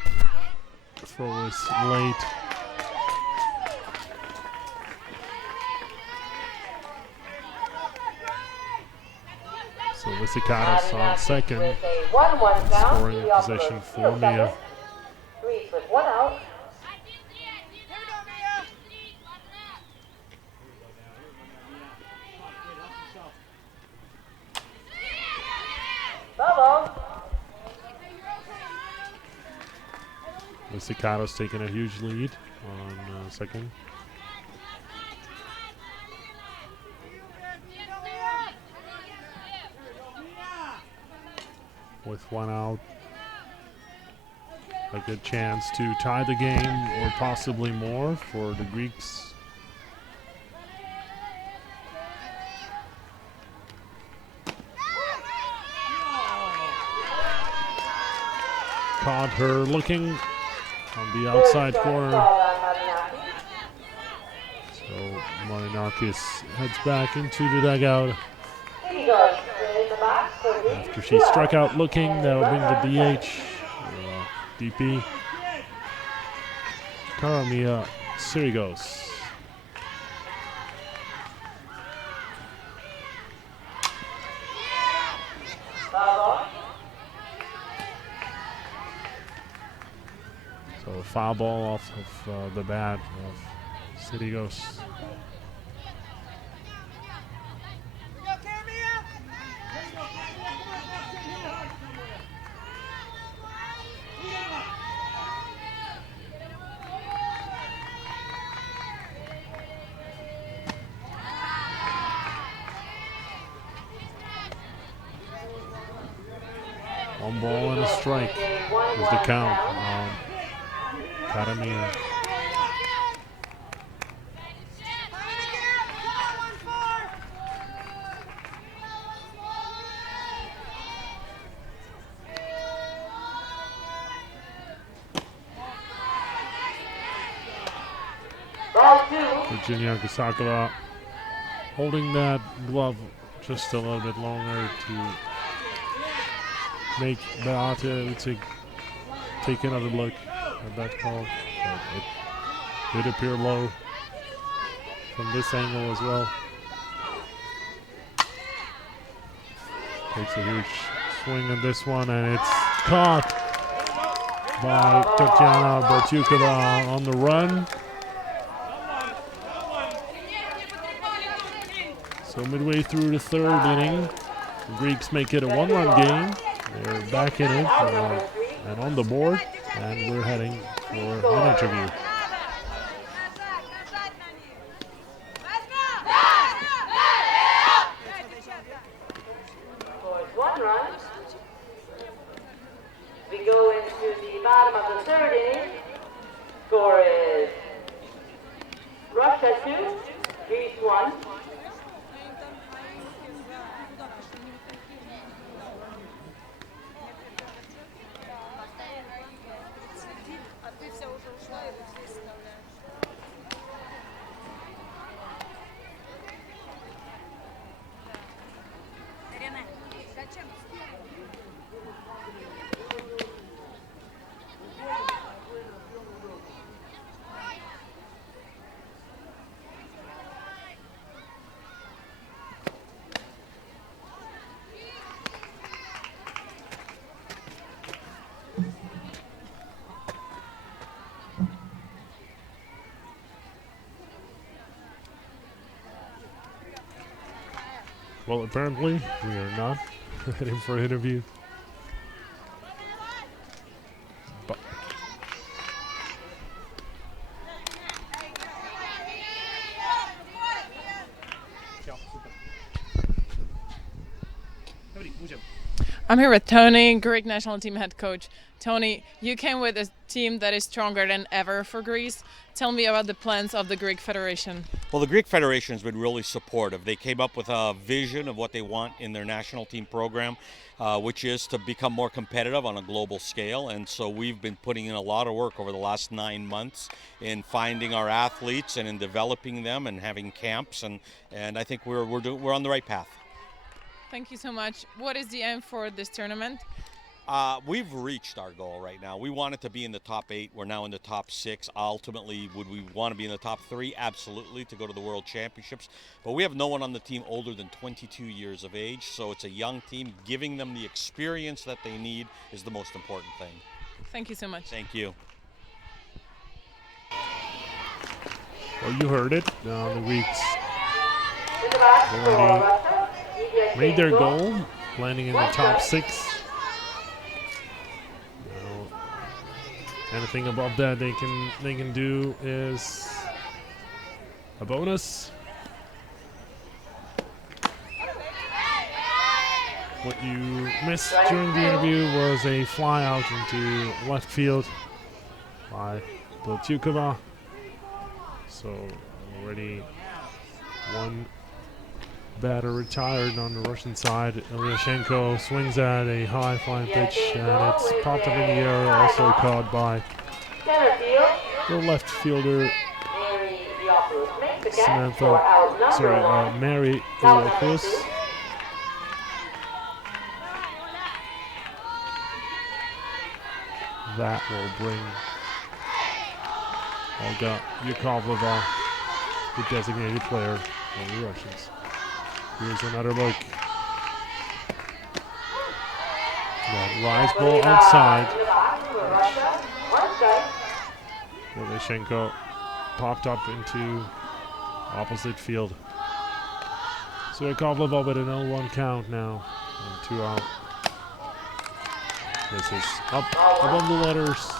Throw is late. So Visicatos on second. With a 1-1 count, Scoring the possession for Mia. Greece with 1 out. Bravo. Visicatos taking a huge lead on second. With 1 out. A good chance to tie the game or possibly more for the Greeks. Caught her looking on the outside corner. So Marinakis heads back into the dugout. After she struck out looking, that'll bring the DH. DP. Karamia Sirigos. So a foul ball off of the bat of Sirigos. One ball and a strike is the count on Karamia. Virginia Gasakala holding that glove just a little bit longer to make Bollate take another look at that call. But it did appear low from this angle as well. Takes a huge swing on this one, and it's caught by Tatiana Bertukova on the run. So midway through the third inning, the Greeks make it a 1-run game. They're back in it and on the board, and we're heading for an interview. Scores 1 run. We go into the bottom of the third inning. Score is Russia 2, Greece 1. Well, apparently we are not heading for an interview. But I'm here with Tony, Greek national team head coach. Tony, you came with a team that is stronger than ever for Greece. Tell me about the plans of the Greek Federation. Well, the Greek Federation has been really supportive. They came up with a vision of what they want in their national team program, which is to become more competitive on a global scale. And so we've been putting in a lot of work over the last 9 months in finding our athletes and in developing them and having camps. And I think we're on the right path. Thank you so much. What is the aim for this tournament? We've reached our goal right now. We wanted to be in the top 8. We're now in the top 6. Ultimately, would we want to be in the top 3? Absolutely, to go to the World Championships. But we have no one on the team older than 22 years of age, so it's a young team. Giving them the experience that they need is the most important thing. Thank you so much. Thank you. Well, you heard it. The Greeks already made their goal, landing in the top 6. Anything above that they can do is a bonus. What you missed during the interview was a fly out into left field by Bollate. So already one batter retired on the Russian side. Ilyashenko swings at a high flying pitch and it's popped up in the air, also caught by the left fielder Mary Iliopoulos. That will bring Olga Yakovleva, the designated player for the Russians. Here's another look. That rise ball outside. Ilyashenko popped up into opposite field. So Yakovleva with an 0-1 count now. And 2 out. This is up above the letters.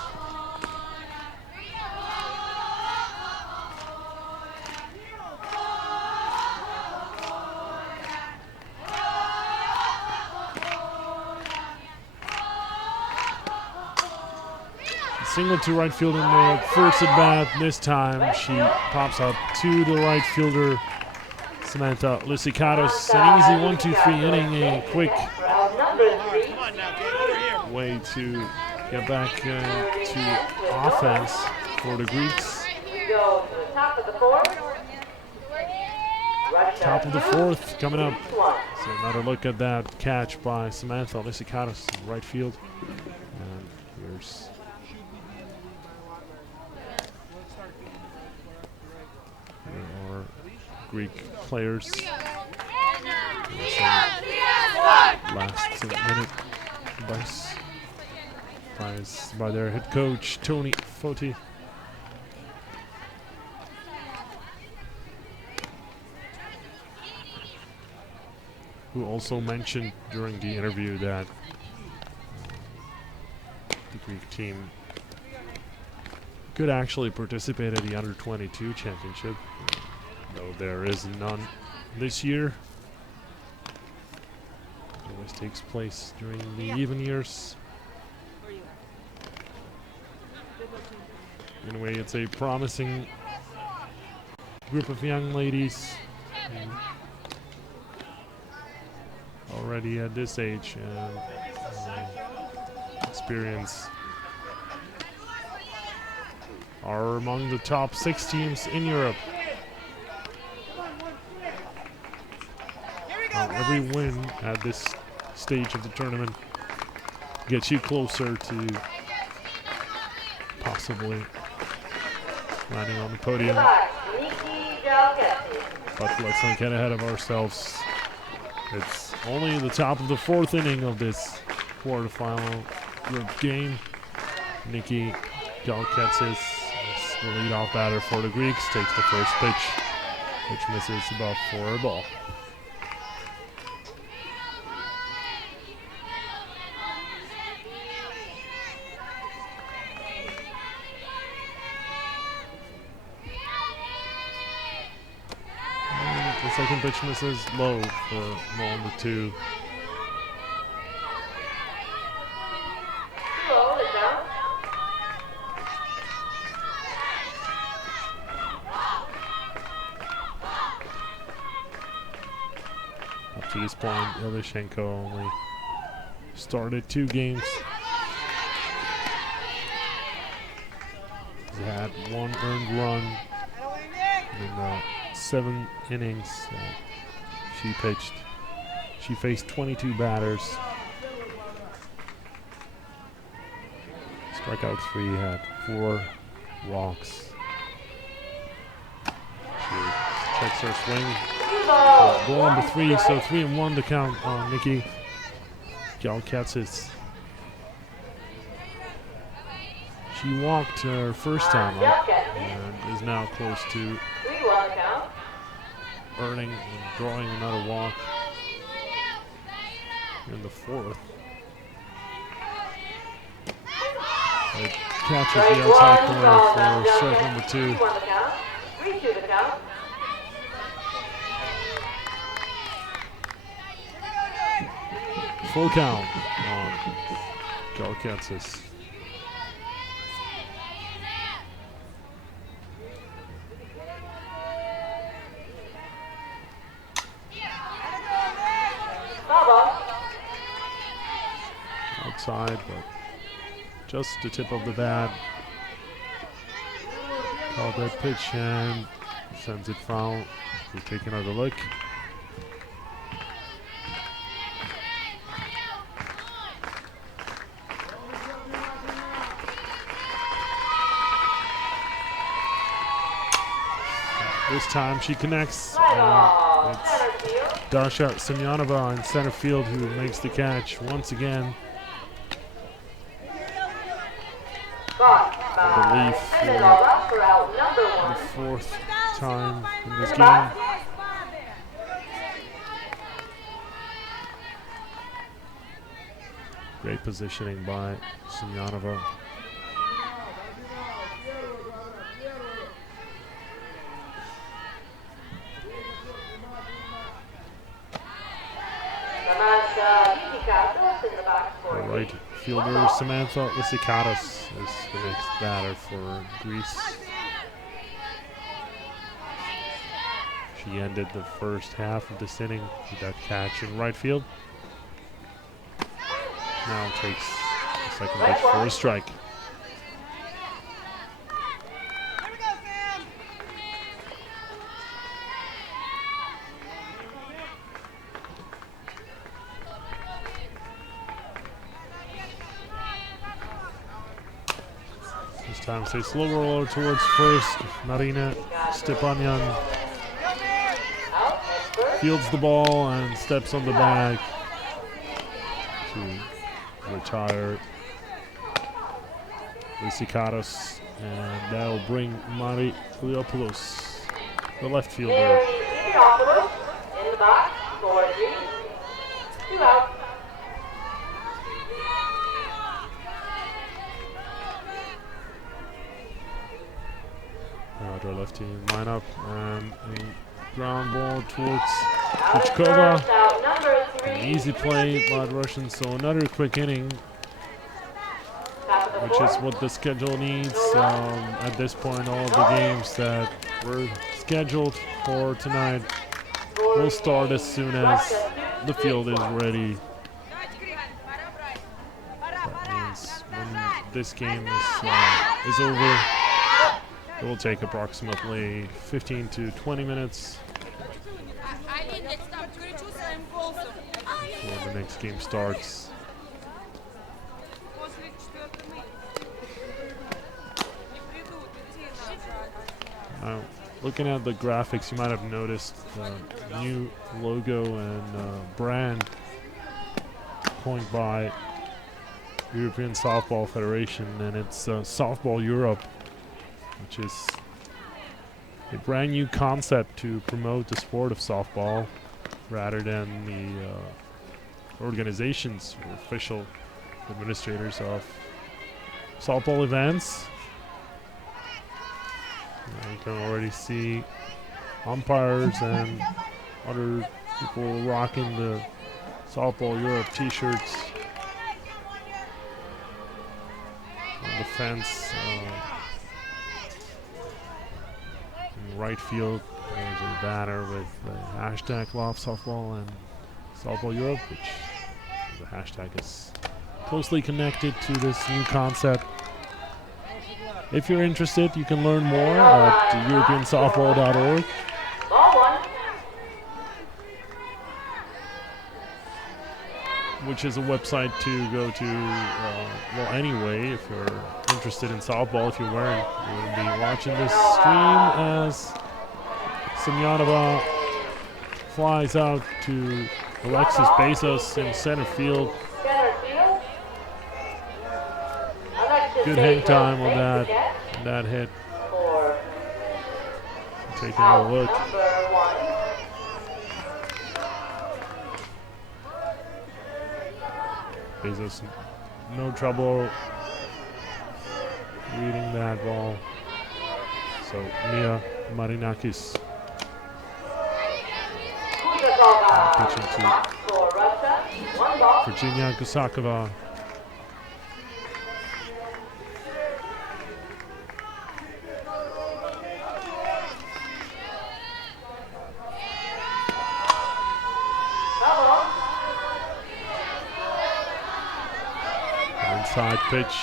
Single to right field in the first at bat. This time she pops up to the right fielder, Samantha Lysikatos. An easy 1-2-3 inning, a quick way to get back to offense for the Greeks. Top of the 4th coming up. So another look at that catch by Samantha Lysikatos in right field. And here's our Greek players. Last minute by their head coach, Tony Foti. Who also mentioned during the interview that the Greek team could actually participate at the Under-22 championship, though there is none this year. It always takes place during the even years. Anyway, it's a promising group of young ladies already at this age and experience. Are among the top 6 teams in Europe. Every win at this stage of the tournament gets you closer to possibly landing on the podium. But let's not get ahead of ourselves. It's only the top of the 4th inning of this quarterfinal group game. Nikki Galketsis is the leadoff batter for the Greeks. Takes the first pitch, which misses above for a ball. The second pitch misses low for ball number 2. Up to this point, Ilyashenko only started 2 games. He had 1 earned run in 7 innings that she pitched. She faced 22 batters. Strikeout 3, had 4 walks. She checks her swing. Ball number 3, so 3-1 to count on Nikki Galkatsis. She walked her first time up and is now close to earning and drawing another walk in the 4th. It catches the outside corner for strike number 2. Full count on Galkatsis. Outside, but just the tip of the bat. Called that pitch and sends it foul. We take another look. This time she connects. It's Dasha Semyonova in center field who makes the catch once again. I believe for the 4th time in this game. Great positioning by Semyonova. The right fielder Samantha Lysikatos is the next batter for Greece. She ended the first half of this inning with that catch in right field. Now takes the second pitch for a strike. This time it's a slow roller towards first. Marina Stepanyan fields the ball and steps on the bag to retire Lysikatos, and that'll bring Mari Iliopoulos, the left fielder. Iliopoulos in the box for Greece. 2 out. Another lefty in lineup and a ground ball towards Kuchkova. An easy play by the Russians, so another quick inning, which is what the schedule needs at this point. All of the games that were scheduled for tonight will start as soon as the field is ready. That means when this game is over, it will take approximately 15 to 20 minutes before the next game starts. Looking at the graphics, you might have noticed the new logo and brand coined by the European Softball Federation, and it's Softball Europe, which is a brand new concept to promote the sport of softball rather than the organizations or official administrators of softball events. You can already see umpires and other people rocking the Softball Europe t-shirts on the fence. In right field, there's a banner with the hashtag Love Softball and Softball Europe, which the hashtag is closely connected to this new concept. If you're interested, you can learn more at europeansoftball.org. which is a website to go to, well, anyway, if you're interested in softball, if you're wearing, you will be watching this stream as Semyonova flies out to Alexis Bezos in center field. Center field. Alexis Good hang Bezos time on makes that, the catch that hit. for Taking out a look. number 1. Bezos, no trouble reading that ball. So Mia Marinakis Kuzakova pitching to box for Russia. 1 ball. Virginia Gusakova. Double. Inside pitch.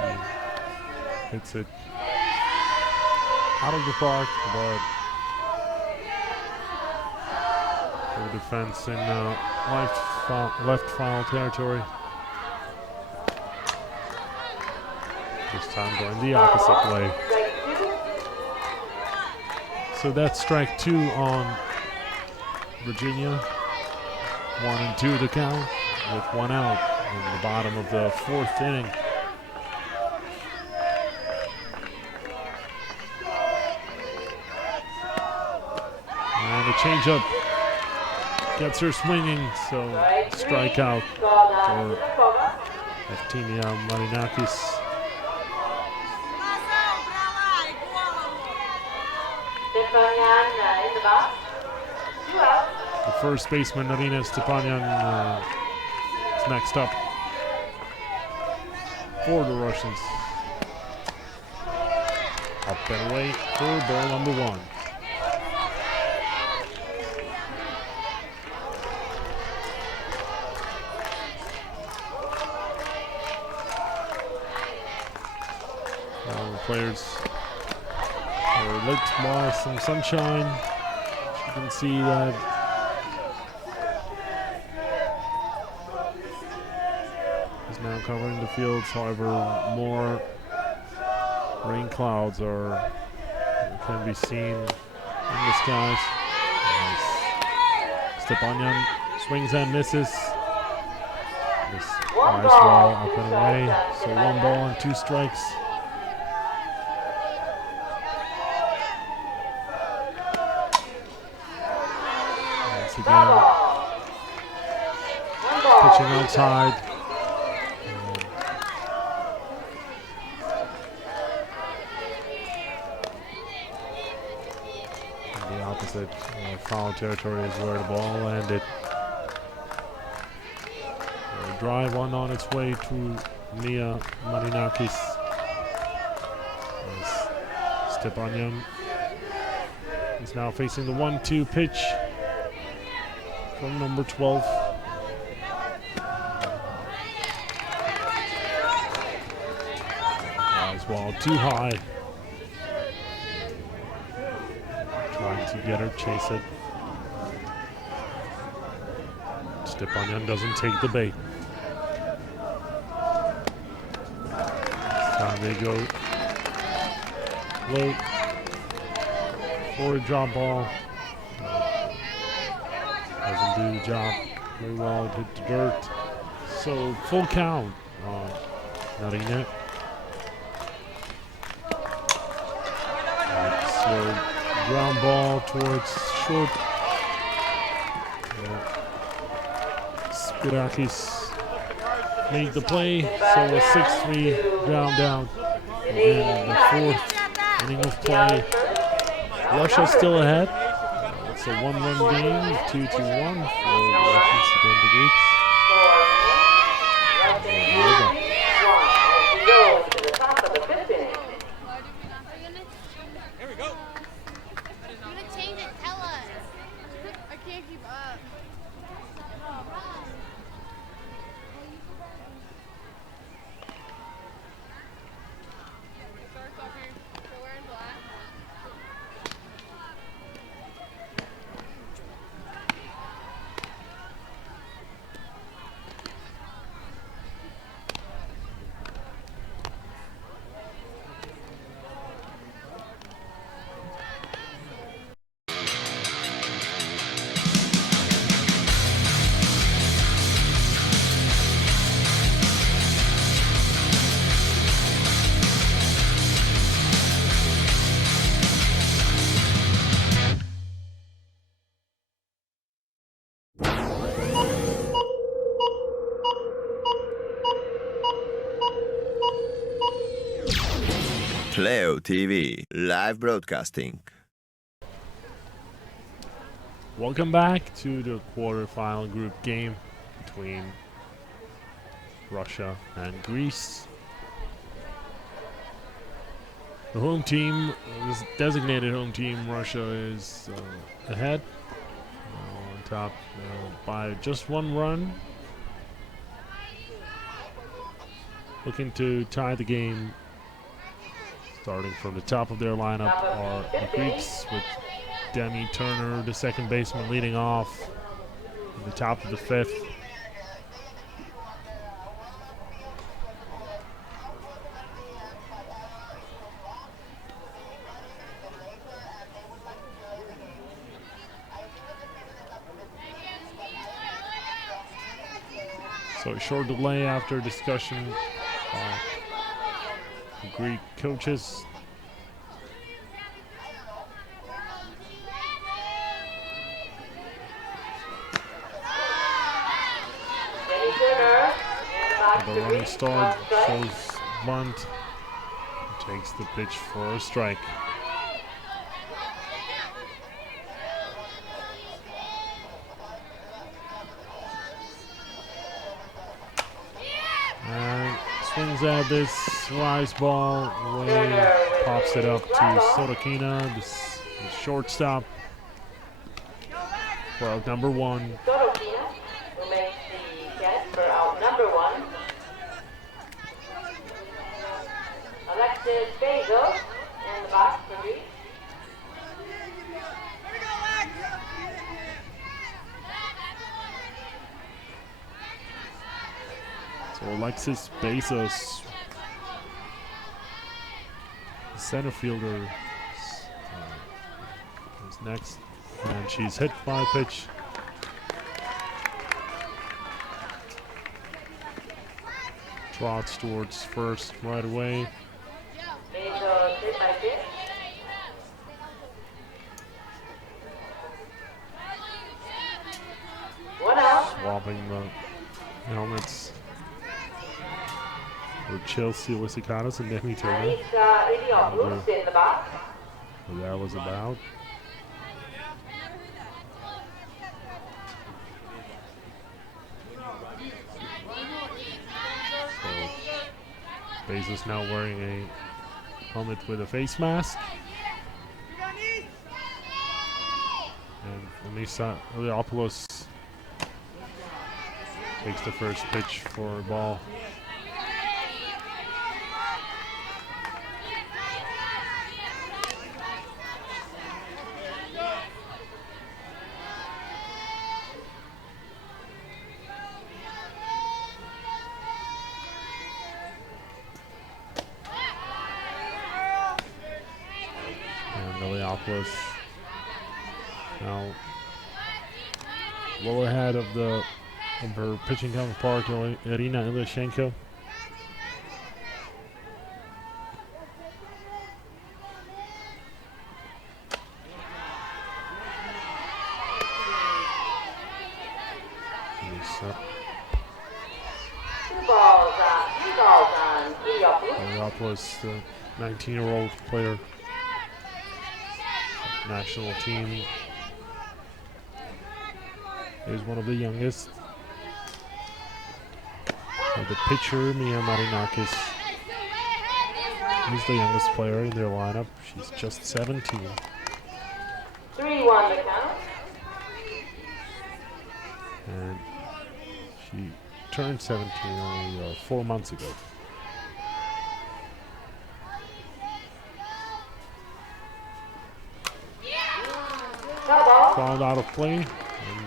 He hits it out of the park, but for defense in left foul territory. This time going the opposite way. Strike 2. So that's strike 2 on Virginia. 1 and 2 to count with 1 out in the bottom of the 4th inning. And a changeup gets her swinging, so strikeout for Evgenia Marinakis. Stefanian in the box. 2 out. The first baseman, Narina Stepanyan, is next up for the Russians. Up and away for ball number 1. Now the players are lit by some sunshine. You can see that is now covering the fields. However, more rain clouds can be seen in the skies. As Stepanyan swings and misses. This nice ball up and away. So 1 ball and 2 strikes. Once again, pitching outside. And the opposite foul territory is where the ball landed. A drive one on its way to Mia Marinakis. As Stepanyan is now facing the 1-2 pitch from number 12. Nice ball, too high. Trying to get her, chase it. Stepanyan doesn't take the bait. This time they go low for a drop ball. Doesn't do the job very well. It hit the dirt. So full count on Narina. So ground ball towards short. Spirakis made the play. So a 6-3 ground out in the 4th inning of play. Russia still ahead. It's a 1-1 game, 2-1 for the Russians against the Greeks. We go into the top of the 5th inning. Here we go. I'm gonna change it. Tell us. I can't keep up. Starts off here. So we're in black. Playo.tv, live broadcasting. Welcome back to the quarterfinal group game between Russia and Greece. The home team, this designated home team, Russia is ahead on top by just one run. Looking to tie the game. Starting from the top of their lineup are the Greeks with Demi Turner, the second baseman, leading off at the top of the fifth. So a short delay after discussion by the Greek coaches. The running start shows bunt. Takes the pitch for a strike. And swings at this rise ball. Away, pops it up to Sorokina, the shortstop. For out number one. Sorokina will make the catch for out number one. Alexis Bezos in the box for Greece. So Alexis Bezos, the center fielder, is next, and she's hit by a pitch. Trots towards first right away. Bezos hit by pitch. One out. Swapping the helmets for Chelsea Wisikatos and Demi Turner. Lisa Iliopoulos in the box. What that was about. So Bezos now wearing a helmet with a face mask. And Lisa Iliopoulos takes the first pitch for a ball. Iliopoulos now well ahead of her pitching counterpart Irina Ilyashenko. Two balls on Iliopoulos. Iliopoulos, the 19-year-old player, national team, is one of the youngest. And the pitcher, Mia Marinakis, is the youngest player in their lineup. She's just 17. 3-1 the count. And she turned 17 only 4 months ago. Fouled out of play, and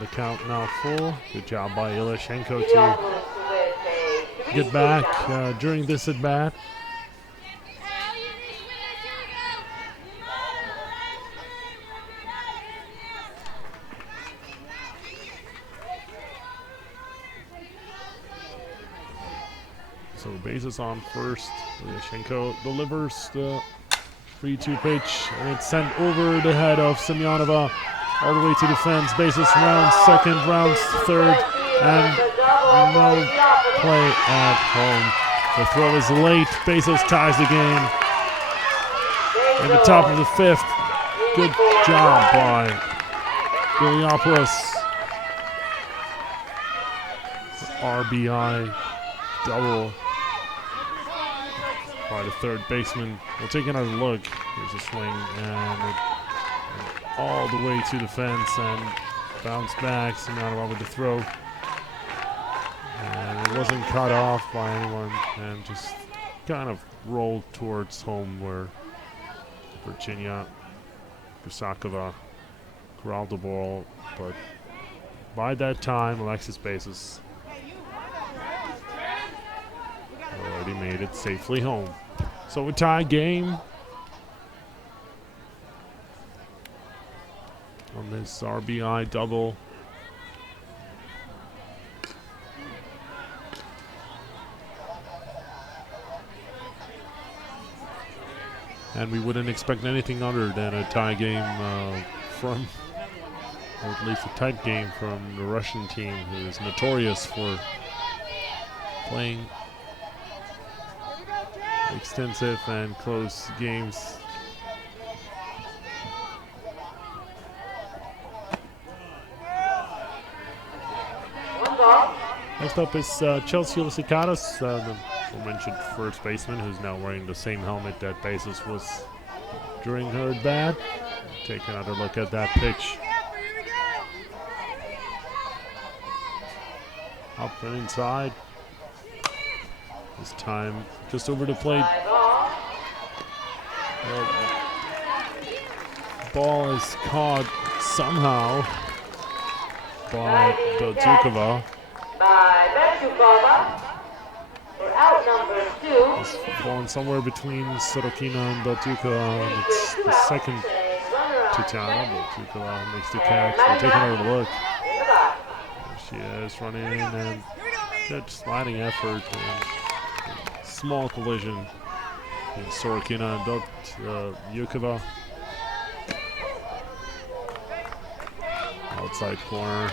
the count now full. Good job by Ilyashenko to get back during this at bat. So Bezos on first. Ilyashenko delivers the 3-2 pitch, and it's sent over the head of Semyonova. All the way to the fence. Bezos rounds second, rounds third, and no play at home. The throw is late. Bezos ties the game. In the top of the fifth. Good job by Iliopoulos. RBI double by the third baseman. We'll take another look. Here's a swing and all the way to the fence and bounce back. Simanova with the throw. And it wasn't cut off by anyone and just kind of rolled towards home where Virginia Gusakova corralled the ball. But by that time, Alexis Bezos already made it safely home. So a tie game on this RBI double. And we wouldn't expect anything other than a tie game from, or at least a tight game from the Russian team, who is notorious for playing extensive and close games. Next up is Chelsea Lysikatos, the mentioned first baseman, who's now wearing the same helmet that Bezos was during her at bat. Take another look at that pitch. Up and inside. This time just over the plate. Ball is caught somehow by Belchukova. For out number 2. It's fallen somewhere between Sorokina and Belchukova, and it's the second to Tana. Belchukova makes the catch. We'll take another look. There she is, running in, and good sliding effort. And small collision in Sorokina and Belchukova. Outside corner.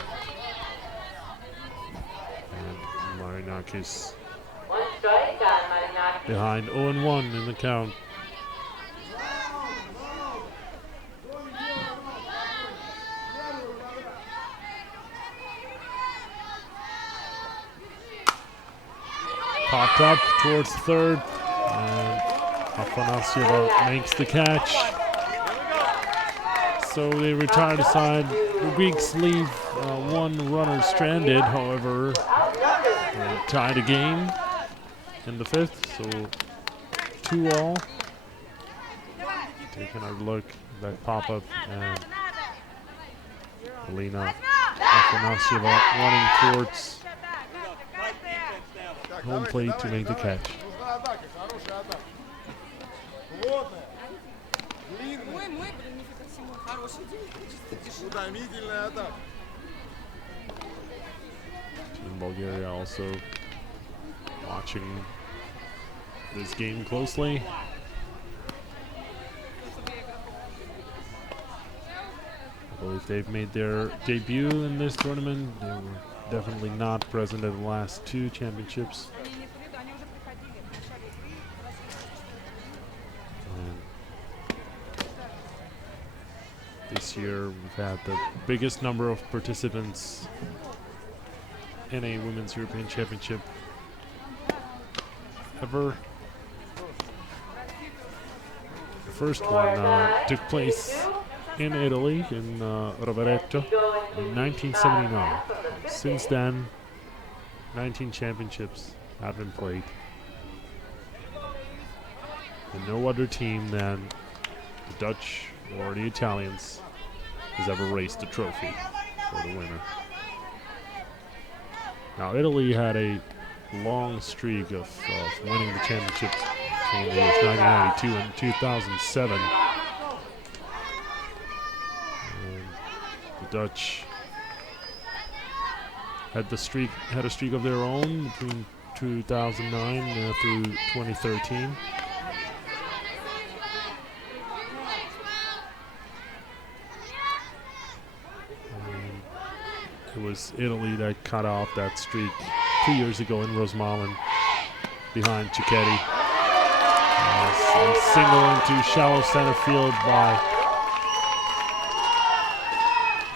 And Marinakis behind 0-1 in the count. Popped up towards third, and Afanasieva makes the catch. So they retire the side. The Greeks leave one runner stranded, however, they tie the game in the fifth, so 2-all. Take another look at that pop-up, and Alina Afanasieva running towards home plate to make the catch. Team Bulgaria also watching this game closely. I believe they've made their debut in this tournament. They were definitely not present at the last two championships. And this year we've had the biggest number of participants in a Women's European Championship ever. The first one took place in Italy, in Rovereto, in 1979. Since then, 19 championships have been played. And no other team than the Dutch or the Italians has ever raised the trophy for the winner. Now, Italy had a long streak of winning the championships between the years 1992 and 2007. And the Dutch had a streak of their own between 2009 through 2013. It was Italy that cut off that streak 2 years ago in Rosmalen behind Cicchetti. pass and single into shallow center field by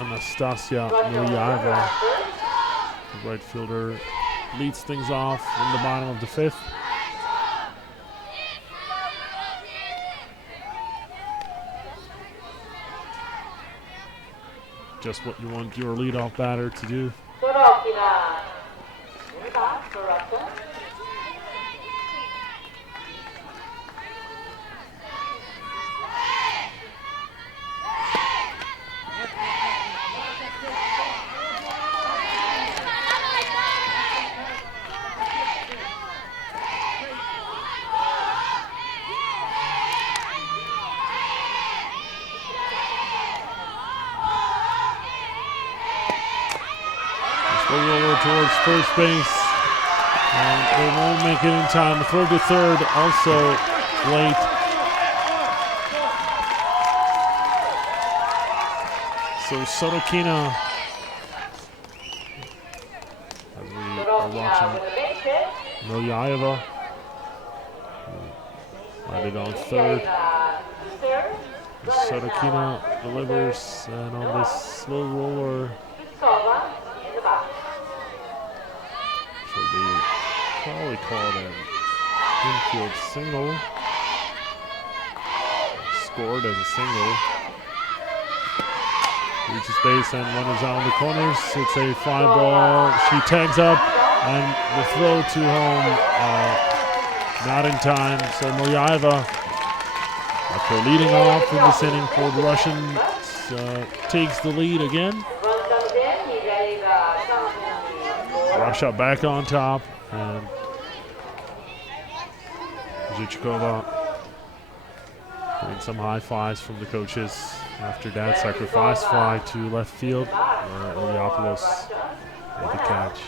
Anastasia Milyaeva. The right fielder leads things off in the bottom of the 5th. Just what you want your leadoff batter to do. Sorokina. In the box for Russia. Roller towards first base, and they won't make it in time. The throw to third, also late. So Sorokina, as we are watching Milyaeva, right on third. Sorokina delivers, and on this slow roller, should be probably called an infield single. Scored as a single. Reaches base and runners out in the corners. It's a fly ball. She tags up, and the throw to home not in time. So Milyaeva, after leading off in this inning for the Russians, takes the lead again. Russia back on top, and Zhichkova getting some high fives from the coaches after that sacrifice fly to left field, where Iliopoulos made the catch.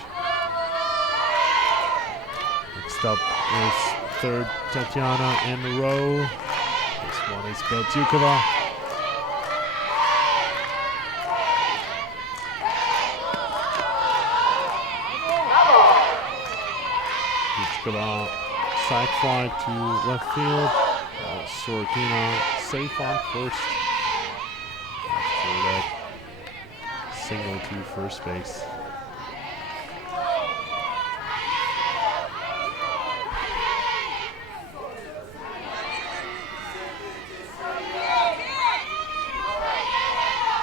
Next up is third Tatiana in the row. This one is Beltukova. Sack fly to left field. Sorokina safe on first after that single to first base.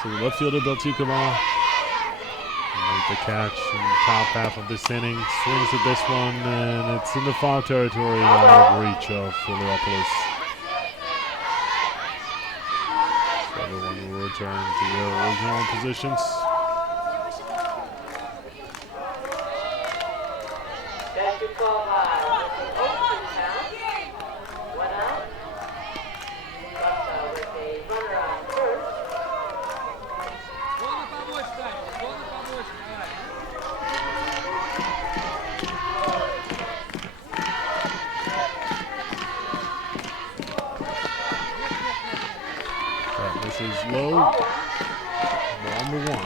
So the left fielder Beltukova made the catch in the top half of this inning, swings at this one, and it's in the foul territory, out of reach of Iliopoulos. So everyone will return to their original positions. This is low, ball number 1.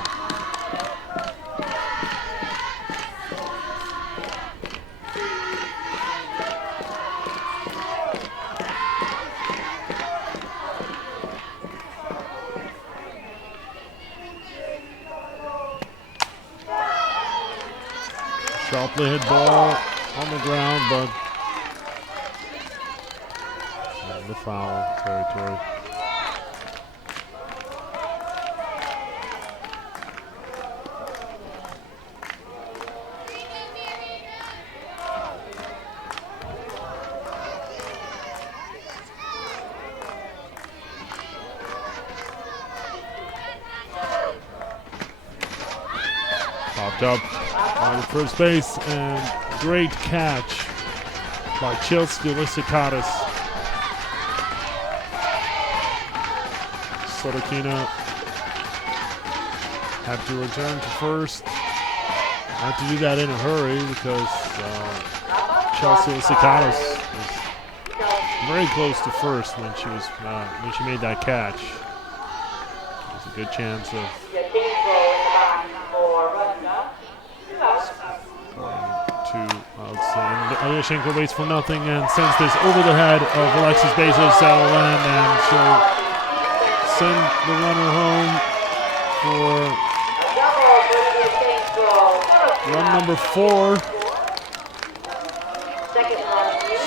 Sharply hit ball on the ground, but in the foul territory. Popped up on first base, and great catch by Chelsea Lysikatis. Sorokina had to return to first. Had to do that in a hurry because Chelsea Lysikatis was very close to first when she made that catch. There's a good chance of going to outs, and Alyoshenko waits for nothing and sends this over the head of Alexis Bezos. That'll land, and she'll send the runner home for run number 4.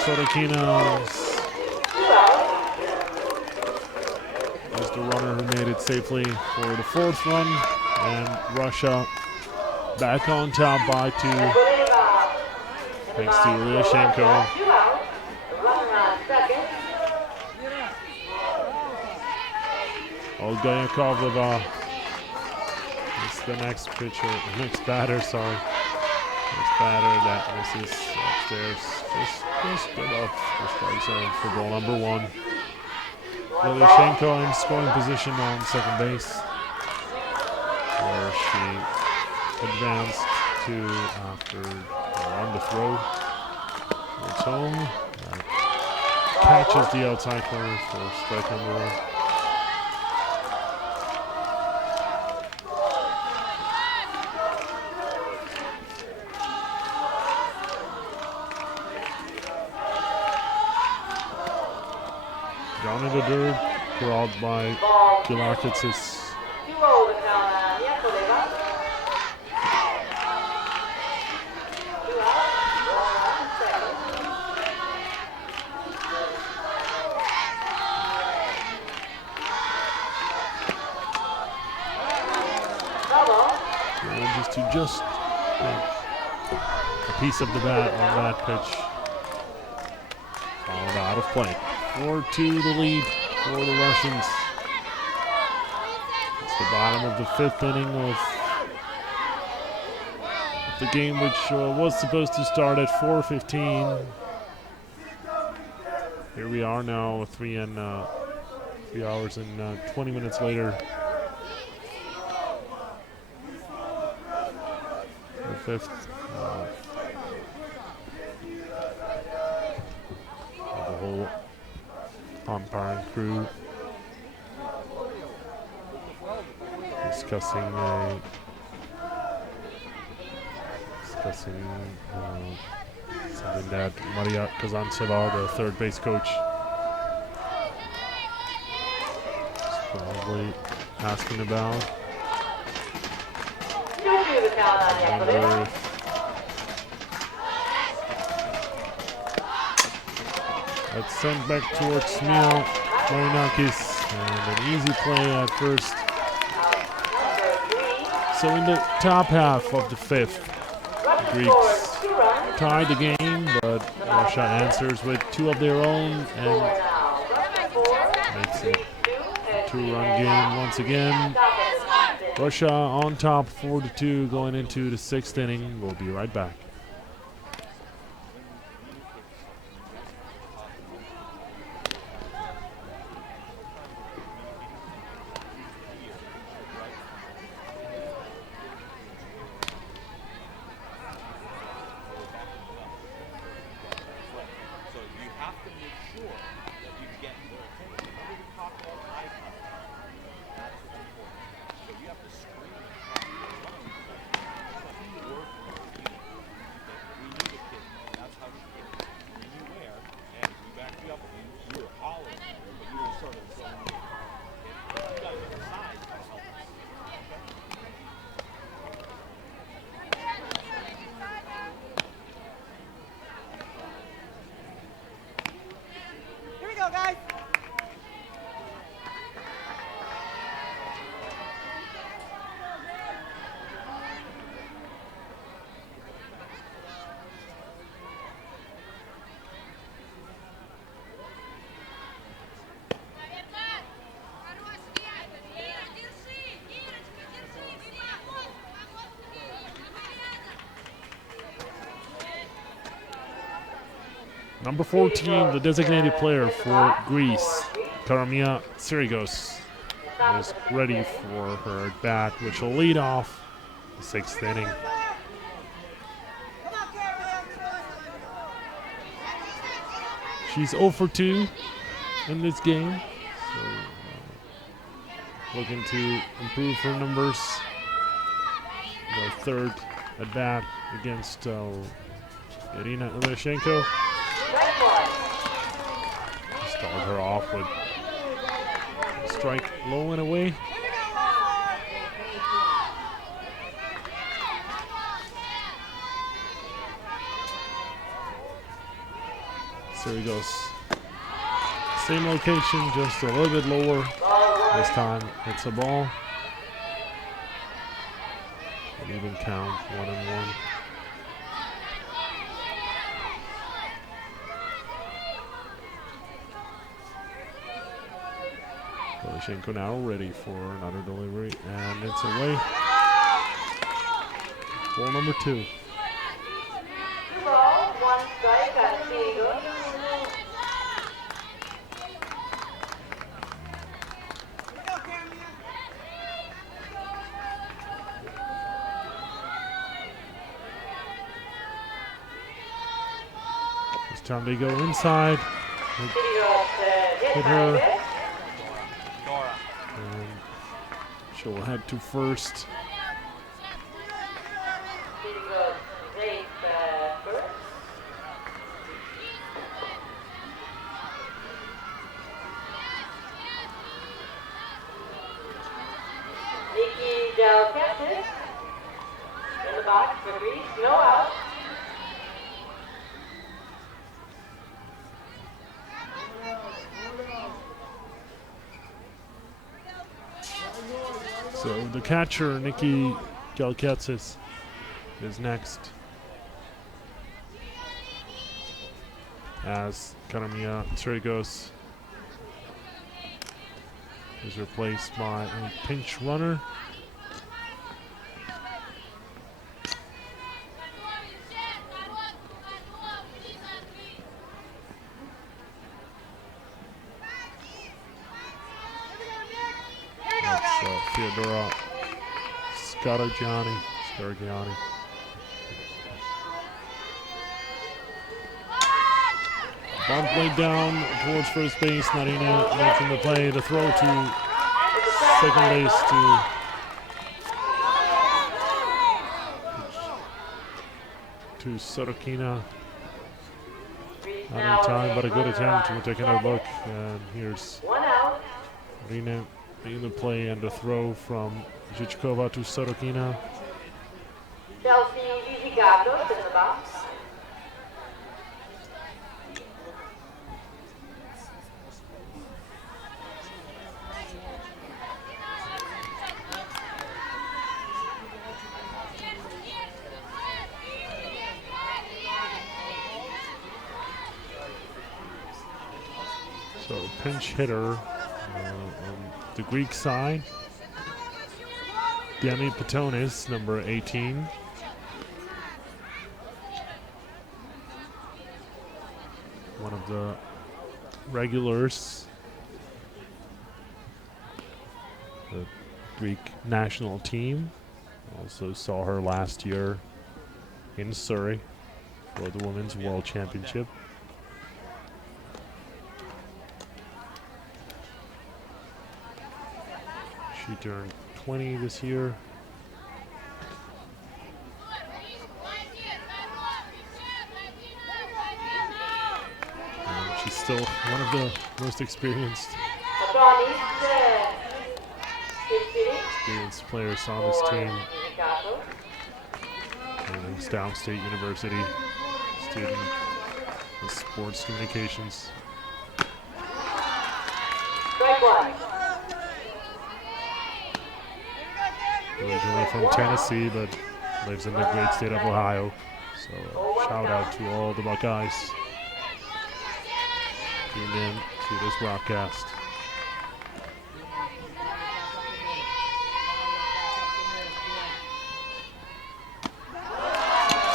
Sorokina is the runner who made it safely for the 4th run, and Russia back on top by 2 thanks to Alyoshenko. Olga Yakovleva is the next batter, sorry. Next batter that misses upstairs, just above the strike zone for ball number 1. Alyoshenko in scoring position on second base, where she advanced to after on the throw. It's home. Catches the outside corner for strike number 1. Down in the dirt, crawled by Gilakitsis. To just a piece of the bat on that pitch. Fouled out of play. 4-2 the lead for the Russians. It's the bottom of the 5th inning of the game, which was supposed to start at 4:15. Here we are now, 3 hours and 20 minutes later. The 5th. The whole umpiring crew discussing something that Maria Kazantseva, the third base coach, is probably asking about. That's sent back towards Smil Marinakis, and an easy play at first. So in the top half of the 5th, the Greeks tied the game, but Russia answers with 2 of their own and makes it a 2-run game once again. Russia on top 4-2 going into the 6th inning. We'll be right back. Number 14, the designated player for Greece, Karamia Tsirigos, is ready for her at bat, which will lead off the 6th inning. She's 0 for 2 in this game, so looking to improve her numbers. The 3rd at bat against Irina Ilyashenko Strike one. stalled her off with a strike low and away. So he goes. Same location, just a little bit lower. This time it's a ball. An even count, 1-1. Ilyashenko now ready for another delivery, and it's away. Ball number 2. 2 balls, 1 strike, and single. This time they go inside. Hit her. her. And she'll head to first. In the box for 3, no out. So the catcher, Nikki Galketsis, is next. As Karamia Trigos is replaced by a pinch runner. Theodora Scaragiani. Bump laid down towards first base. Narina making the play. The throw to second base to Sorokina. Not in time, but a good attempt. We'll take another look. And here's Narina making the play and the throw from Zhichkova to Sorokina. Chelsea Vizigatos in the box. So pinch hitter on the Greek side, Demi Patonis, number 18. One of the regulars, the Greek national team. Also saw her last year in Surrey for the Women's World Championship. She turned 20 this year. And she's still one of the most experienced players on this team. And Downstate University student of sports communications. Strike one. Originally from Tennessee, but lives in the great state of Ohio. So shout out to all the Buckeyes tuned in to this broadcast.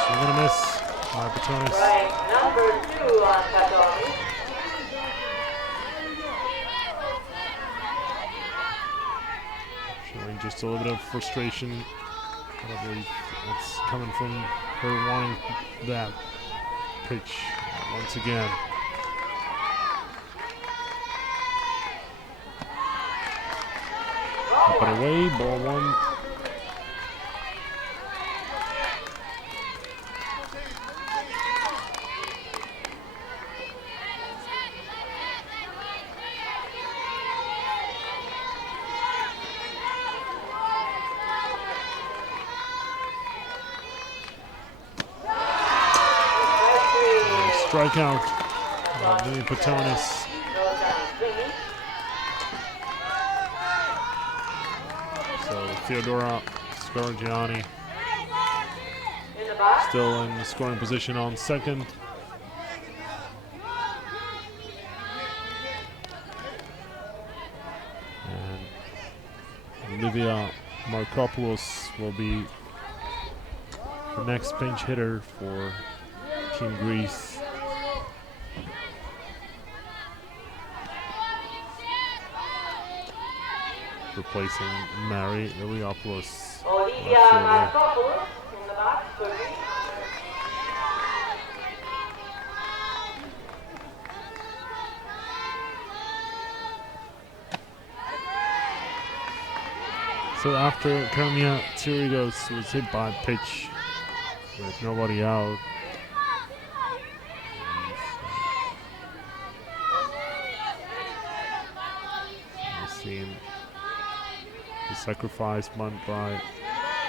Swing and a miss by Patonis. Strike number 2 on Patonis. Showing just a little bit of frustration. I believe it's coming from her wanting that pitch once again. Up and away, ball 1. strikeout. Louis Patonis. So Theodora Scargiani still in scoring position on second. And Olivia Markopoulos will be the next pinch hitter for Team Greece. Replacing Mary Iliopoulos. Olivia Markopoulos in the box for Greece. So after Kermia Tsiridos was hit by a pitch with nobody out, we've seen the sacrifice bunt by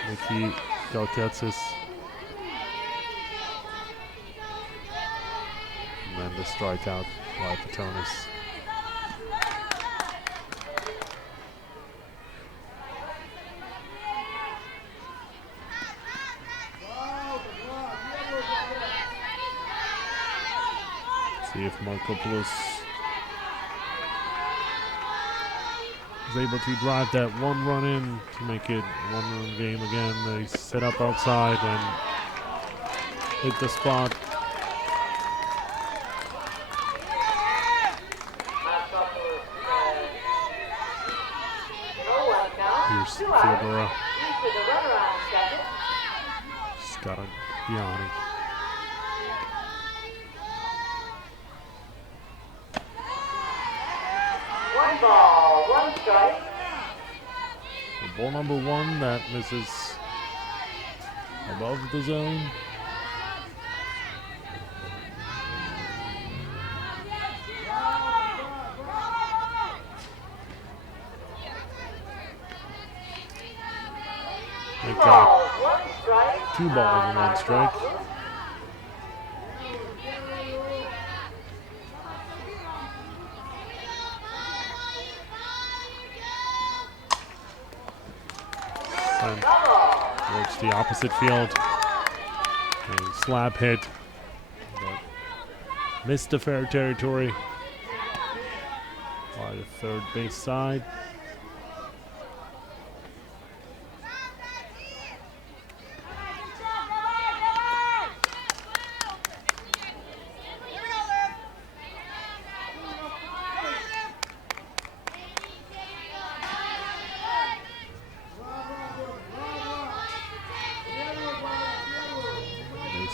Nikki Galketsis. And then the strikeout by Patonis. See if Markopoulos is able to drive that one run in to make it a one-run game again. They set up outside and hit the spot. Here's Theodora Scargiani. One ball, one strike. So ball number one that misses above the zone. Like that. 2 balls and 1 strike. And works the opposite field. A slab hit, but missed the fair territory by the third base side.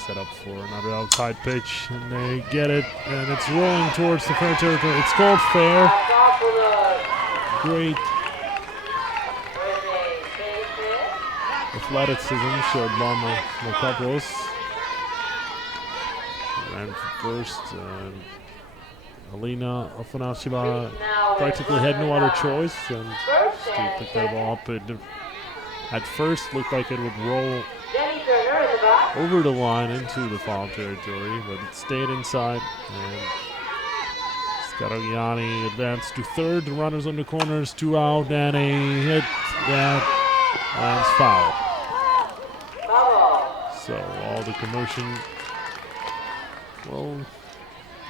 Set up for another outside pitch, and they get it, and it's rolling towards the fair territory. It's called fair. Great athleticism showed by Markopoulos. Ran first, and Alina Afanasieva practically had no other choice, and to pick that ball up. It at first looked like it would roll over the line into the foul territory, but it stayed inside, and Scargiani advanced to third. The runners on the corners, 2 out, and a hit that lands foul. So all the commotion, well,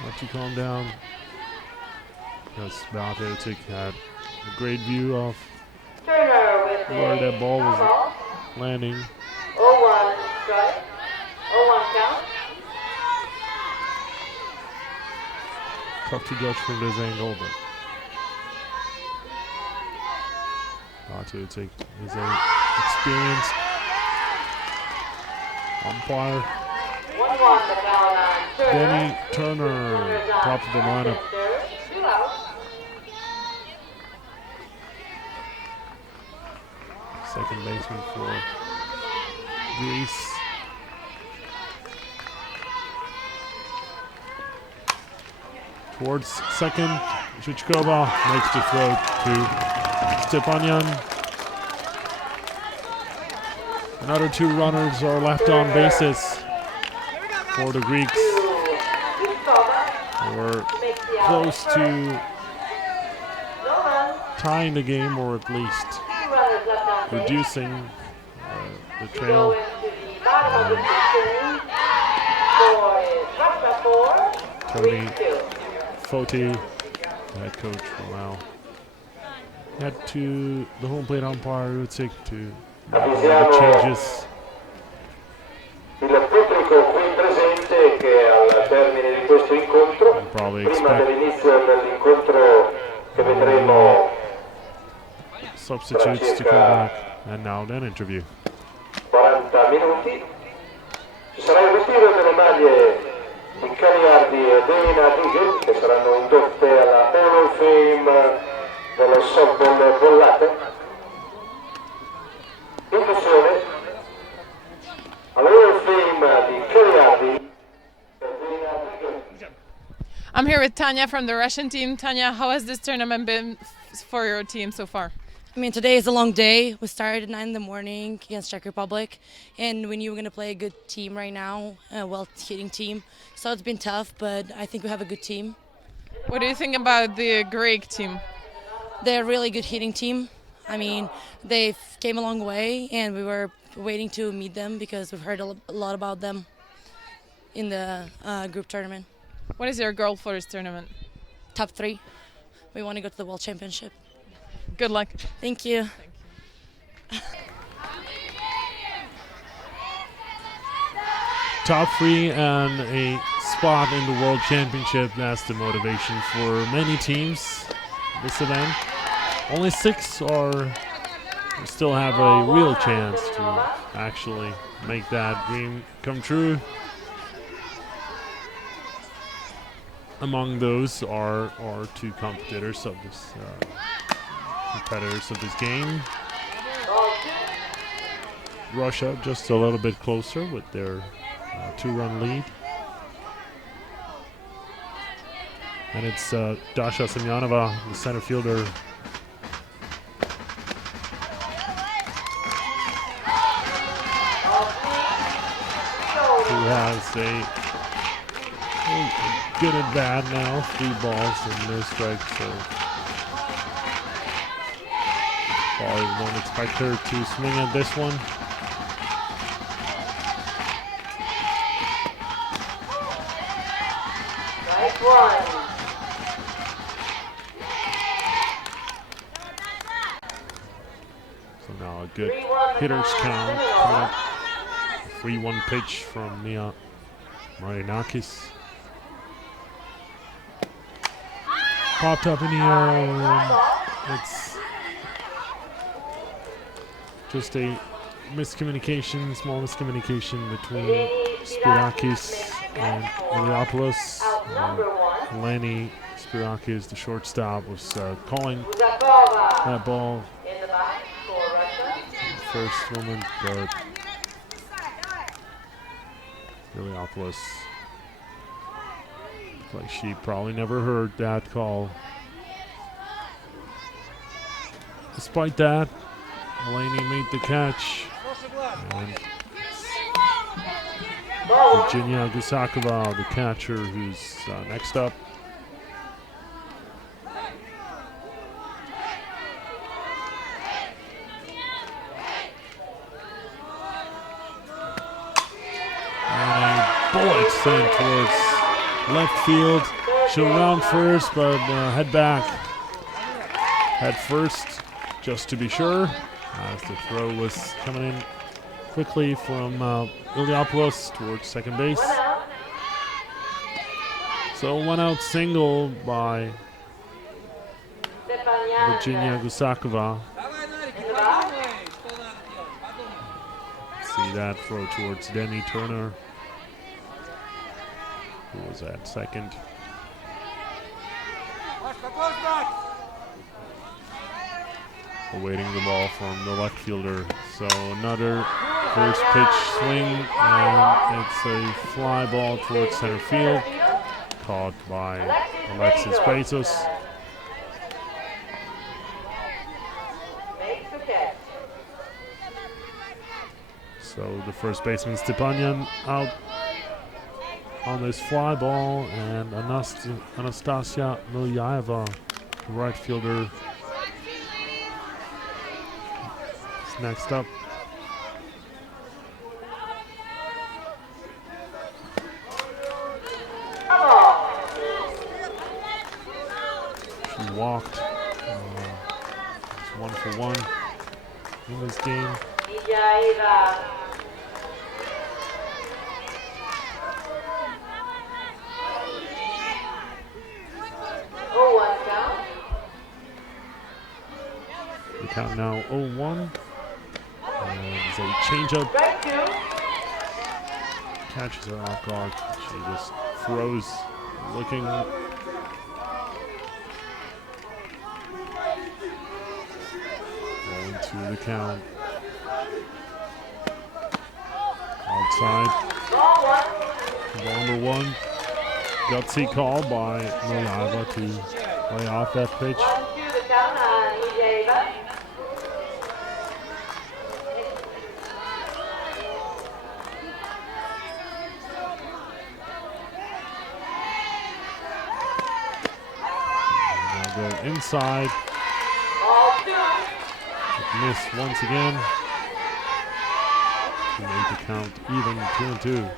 not to calm down, because Bollate had a great view of where that ball was landing. 0-1 strike. 0-1 count. Tough to judge from this angle, but Bollate is an experienced umpire. 1-1 the count on Turner. Denny Turner, top of the lineup. 2 out. Second baseman for Greece. Towards second, Zhichkova makes the throw to Stepanyan. Another 2 runners are left on bases for the Greeks. We're makes the out. close to No runs. tying the game, or at least 2 runners left on base. reducing the To go trail. into the bottom of the 6th inning for is Russia 4, Tony Greece 2. Foti, head coach for Lao, had to the home plate umpire Uzik to make all the changes. Il pubblico qui presente che al termine di questo incontro, And probably prima expect dell'inizio dell'incontro che vedremo substitutes to come back. And now then interview. 40 minuti, ci sarà il ritiro delle maglie di Cagliardi e Dena Tigre che saranno indotte alla Hall of Fame dello softball Bollate. Induzione alla Hall of Fame di Cagliardi e Dena Tigre. I'm here with Tanya from the Russian team. Tanya, how has this tournament been for your team so far? I mean, today is a long day. We started at 9 in the morning against Czech Republic, and we knew we were going to play a good team right now, a well-hitting team. So it's been tough, but I think we have a good team. What do you think about the Greek team? They're a really good hitting team. I mean, they came a long way, and we were waiting to meet them because we've heard a lot about them in the group tournament. What is your goal for this tournament? Top 3. We want to go to the World Championship. Good luck. Thank you. Top 3 and a spot in the World Championship. That's the motivation for many teams this event. Only 6 still have a real chance to actually make that dream come true. Among those are 2 competitors of this game. Russia just a little bit closer with their 2-run lead. And it's Dasha Semyonova, the center fielder. Who has a good at bat now, 3 balls and no strikes, so probably won't expect her to swing at this one. Strike 1. So now a good hitter's count coming up. 3-1 pitch from Mia Marinakis. Popped up in the air. It's just a miscommunication, small miscommunication between Spirakis and Iliopoulos. Lenny Spirakis, the shortstop, was calling that ball In the box for Russia. first moment, but Iliopoulos, like she probably never heard that call. Despite that, Eleni made the catch. And Virginia Gusakova, the catcher, who's next up. And a bullet sent towards left field. She'll round first, but head back. Head first, just to be sure, as the throw was coming in quickly from Iliopoulos towards second base. So 1 out single by Virginia Gusakova. See that throw towards Demi Turner, who was at second. Awaiting the ball from the left fielder. So another first pitch swing, and it's a fly ball towards center field, caught by Alexis Bezos. So the first baseman Stepanyan out. on this fly ball, and Anastasia Milyaeva, the right fielder, is next up. She walked. It's 1 for 1 in this game. The count now 0-1. And there's a changeup. Catches her off guard. She just froze, looking. Going to the count. Outside. Ball number 1. Gutsy call by Milyaeva to play off that pitch. Go inside. Miss once again. She made the count even 2-2.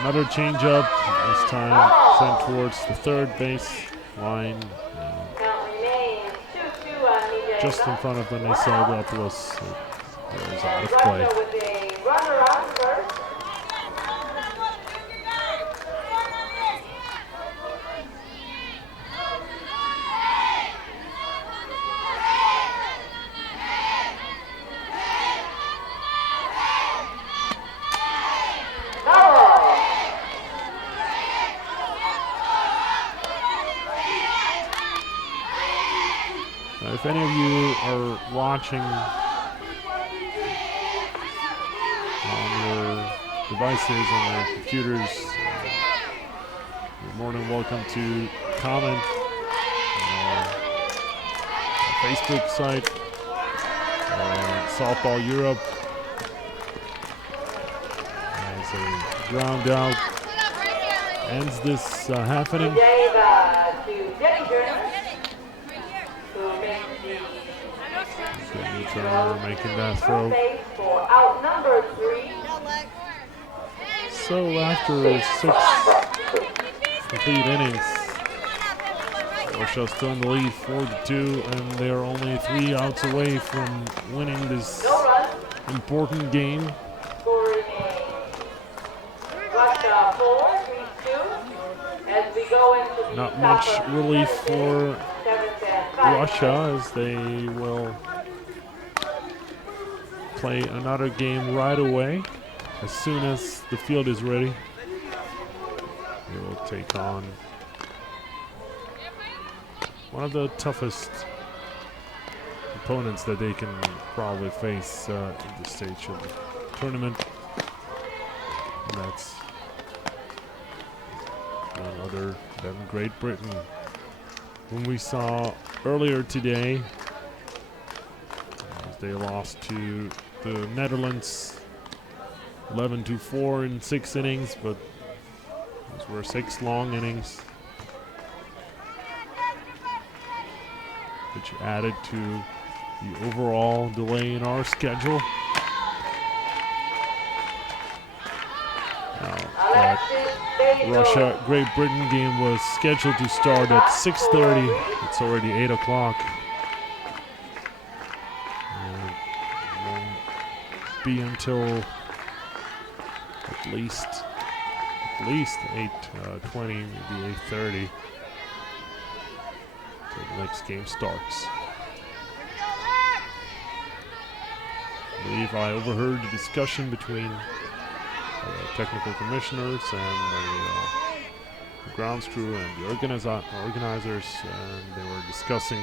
Another changeup, this time sent towards the third base line. Just in front of the Nisaudopoulos. It was out of play. If any of you are watching on your devices, on your computers, you're more than welcome to comment on our Facebook site, Softball Europe. As a ground out ends this half inning. Turner making that throw. So after 6 complete innings, Russia still in the lead 4-2, and they are only 3 outs away from winning this important game. Not much relief for Russia, as they will play another game right away. As soon as the field is ready, they will take on one of the toughest opponents that they can probably face at this stage of the tournament. And that's none other than Great Britain, whom we saw earlier today. They lost to the Netherlands 11-4 in 6 innings, but those were 6 long innings, which added to the overall delay in our schedule. Now, that Russia-Great Britain game was scheduled to start at 6:30. It's already 8 o'clock. Be until at least 8:20, maybe 8:30 until the next game starts. I believe I overheard the discussion between technical commissioners and the grounds crew and the organizers, and they were discussing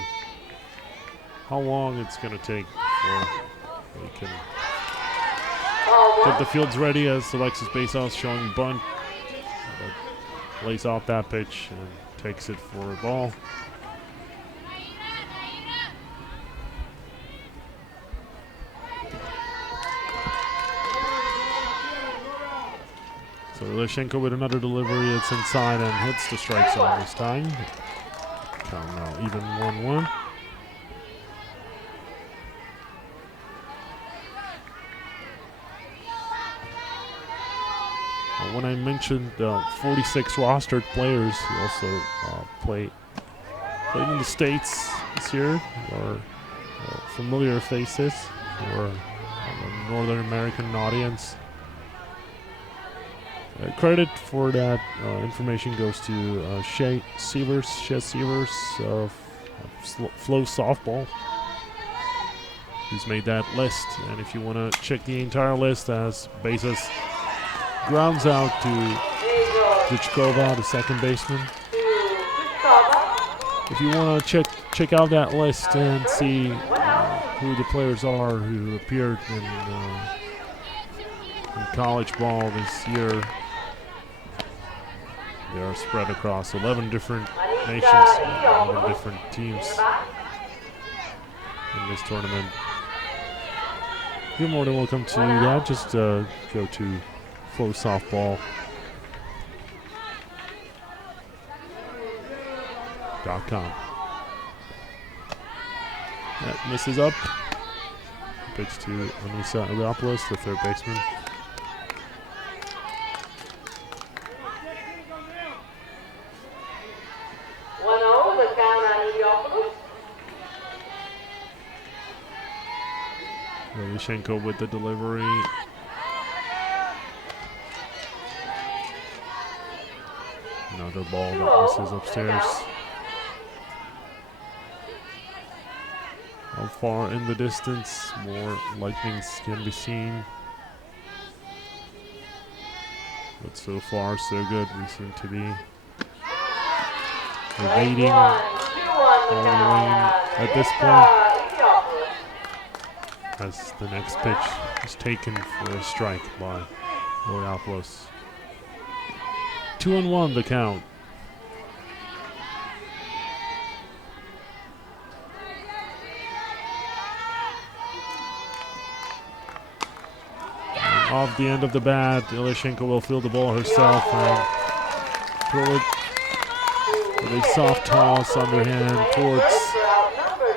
how long it's going to take before they can get the fields ready, as Alexis Bezos showing bunt. Lays off that pitch and takes it for a ball. So Ilyushenko with another delivery. It's inside and hits the strike zone this time. Count now even 1-1. When I mentioned 46 rostered players who also played in the States this year, or familiar faces for the Northern American audience. Credit for that information goes to Shez Sievers of Flow Softball, who's made that list. And if you want to check the entire list, as bases grounds out to Zhichkova, the second baseman. If you want to check out that list and see who the players are who appeared in college ball this year, they are spread across 11 different nations, 11 different teams in this tournament. You're more than welcome to that. Just go to flowsoftball.com. That misses up. Pitch to Anissa Iliopoulos, the third baseman. Ilyushenko with the delivery. Another ball that misses upstairs. How far in the distance? More lightnings can be seen. But so far, so good. We seem to be evading all the rain at this point, as the next pitch is taken for a strike by Iliopoulos. 2-1 the count. And off the end of the bat, Ilyushenko will field the ball herself and throw it with a soft toss underhand towards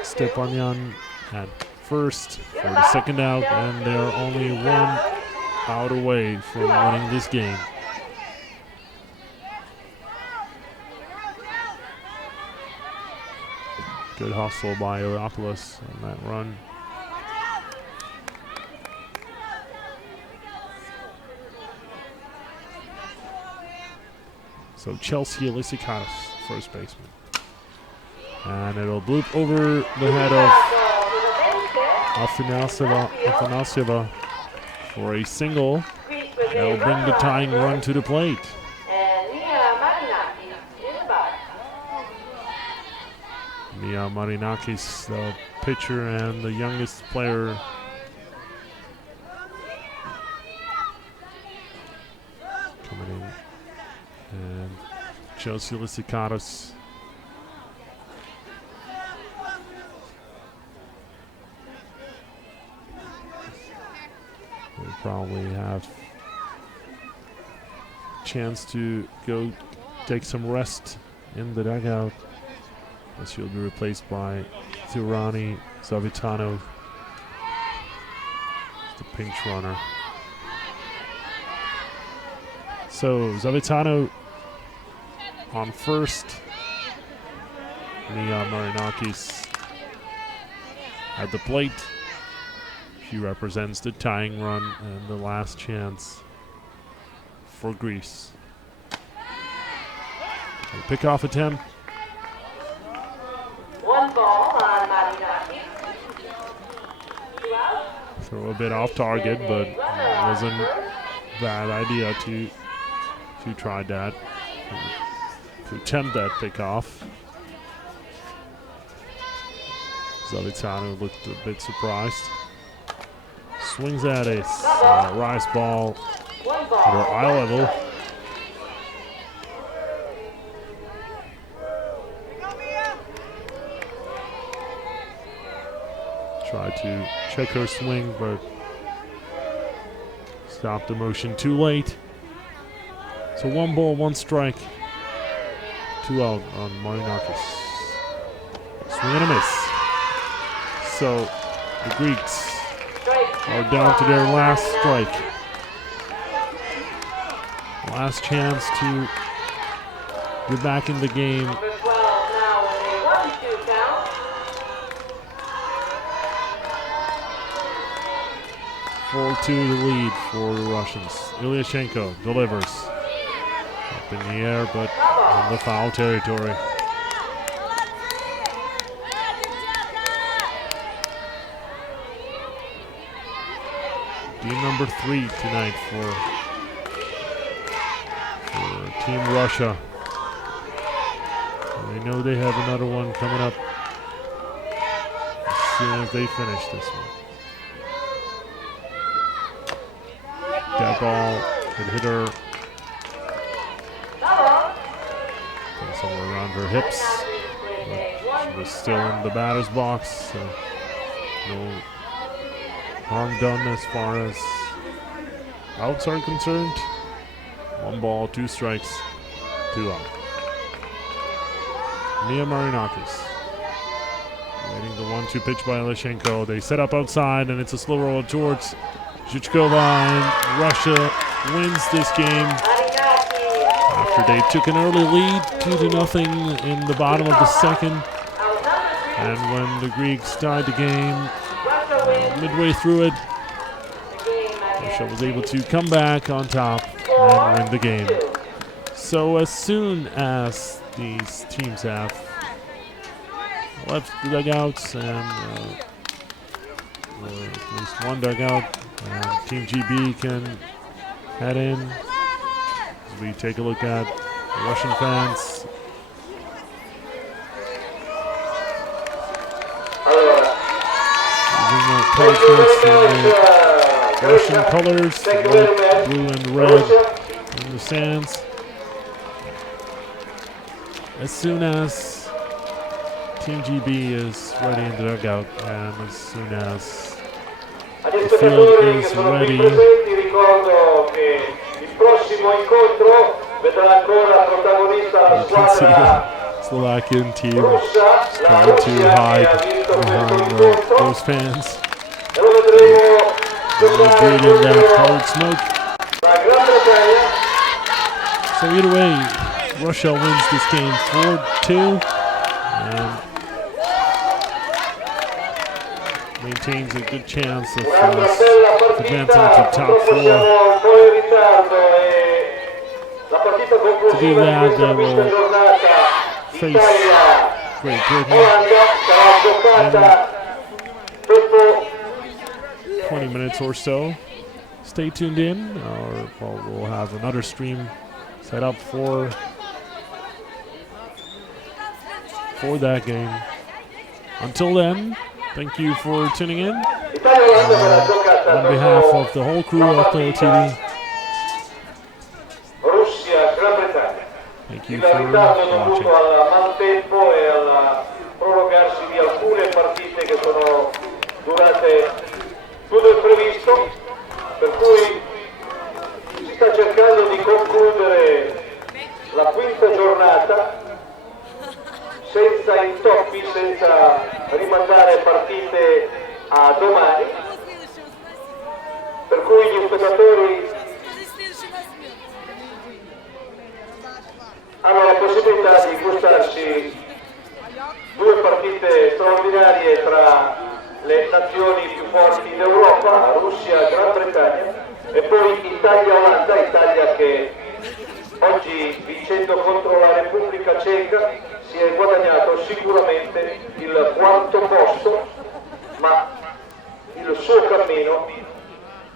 Stepanyan at first for the second out, and they are only one out away from winning this game. Good hustle by Iliopoulos on that run. So Chelsea Elysikatos, first baseman. And it'll bloop over the head of Afanasieva for a single. That'll bring the tying run to the plate. Mia Marinakis, the pitcher and the youngest player coming in. And Chelsea Elysikatos will probably have a chance to go take some rest in the dugout, as she'll be replaced by Tirani Zavitano, the pinch runner. So Zavitano on first. Mia Marinakis at the plate. She represents the tying run and the last chance for Greece. A pickoff attempt. One ball on Marinakis. Throw a bit off target, but it wasn't a bad idea to try that, to attempt that pickoff. Zavitano looked a bit surprised. Swings at a rise ball at her eye level. Tried to check her swing, but stopped the motion too late. So 1 ball, 1 strike, 2 out on Marinakis. Swing and a miss. So the Greeks are down to their last strike. Last chance to get back in the game. Number 12 now in a 1-2 count. 4-2 the lead for the Russians. Ilyashenko delivers. Up in the air, but in the foul territory. Game number 3 tonight for Team Russia. And they know they have another one coming up as soon as they finish this one. That ball had hit her somewhere around her hips. But she was still in the batter's box, so no harm done as far as outs are concerned. 1 ball, 2 strikes, 2 out. Mia Marinakis waiting the 1-2 pitch by Ilyashenko. They set up outside, and it's a slow roll towards Zhuchkova, and Russia wins this game after they took an early lead 2-0 in the bottom of the second. And when the Greeks tied the game midway through it, Russia was able to come back on top and win the game. So as soon as these teams have left the dugouts, and or at least one dugout, and Team GB can head in, as we take a look at the Russian fans. Using the color shirts in the Russian colors, white, blue, and red in the stands. As soon as Team GB is ready in the dugout, and as soon as the field is ready, you can see the Slovakian team trying to hide behind those fans. Breathing that colored smoke. So either way, Russia wins this game 4-2 and maintains a good chance of advancing to top 4. To do that, they will face Great Britain in 20 minutes or so. Stay tuned in, or we'll have another stream set up for that game. Until then, thank you for tuning in. On behalf of the whole crew of Playo.tv, thank you for watching. Al maltempo e al prorogarsi di alcune partite che sono durate più del previsto, per cui si sta cercando di concludere la quinta giornata senza intoppi, senza rimandare partite a domani, per cui gli spettatori hanno la possibilità di gustarsi 2 partite straordinarie tra le nazioni più forti d'Europa, Russia, Gran Bretagna, e poi Italia-Olanda, Italia che oggi vincendo contro la Repubblica Ceca si è guadagnato sicuramente il 4º posto, ma il suo cammino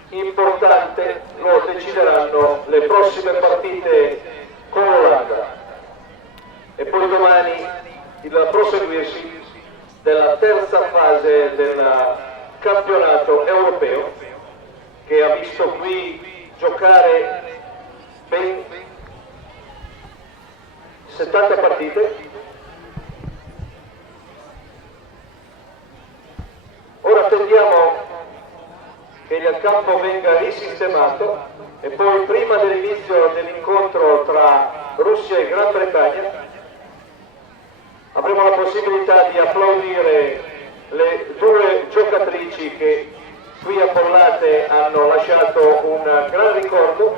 importante lo decideranno le prossime partite con l'Olanda. E poi domani il proseguirsi della terza fase del campionato europeo, che ha visto qui giocare ben 70 partite. Ora attendiamo che il campo venga risistemato e poi prima dell'inizio dell'incontro tra Russia e Gran Bretagna avremo la possibilità di applaudire le due giocatrici che qui a Bollate hanno lasciato un gran ricordo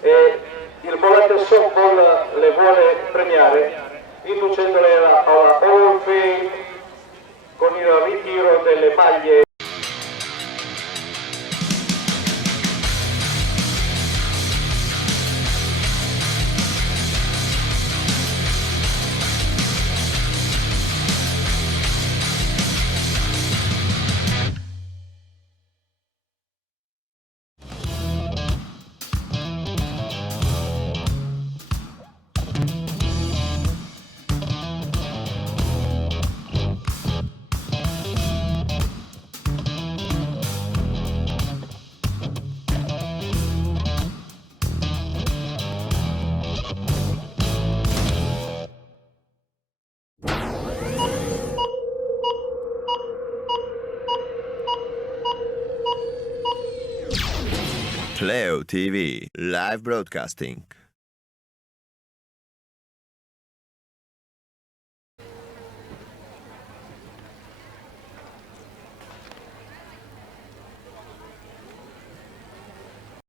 e il Bollate Softball le vuole premiare inducendole alla Hall of Fame con il ritiro delle maglie. Playo.tv live broadcasting.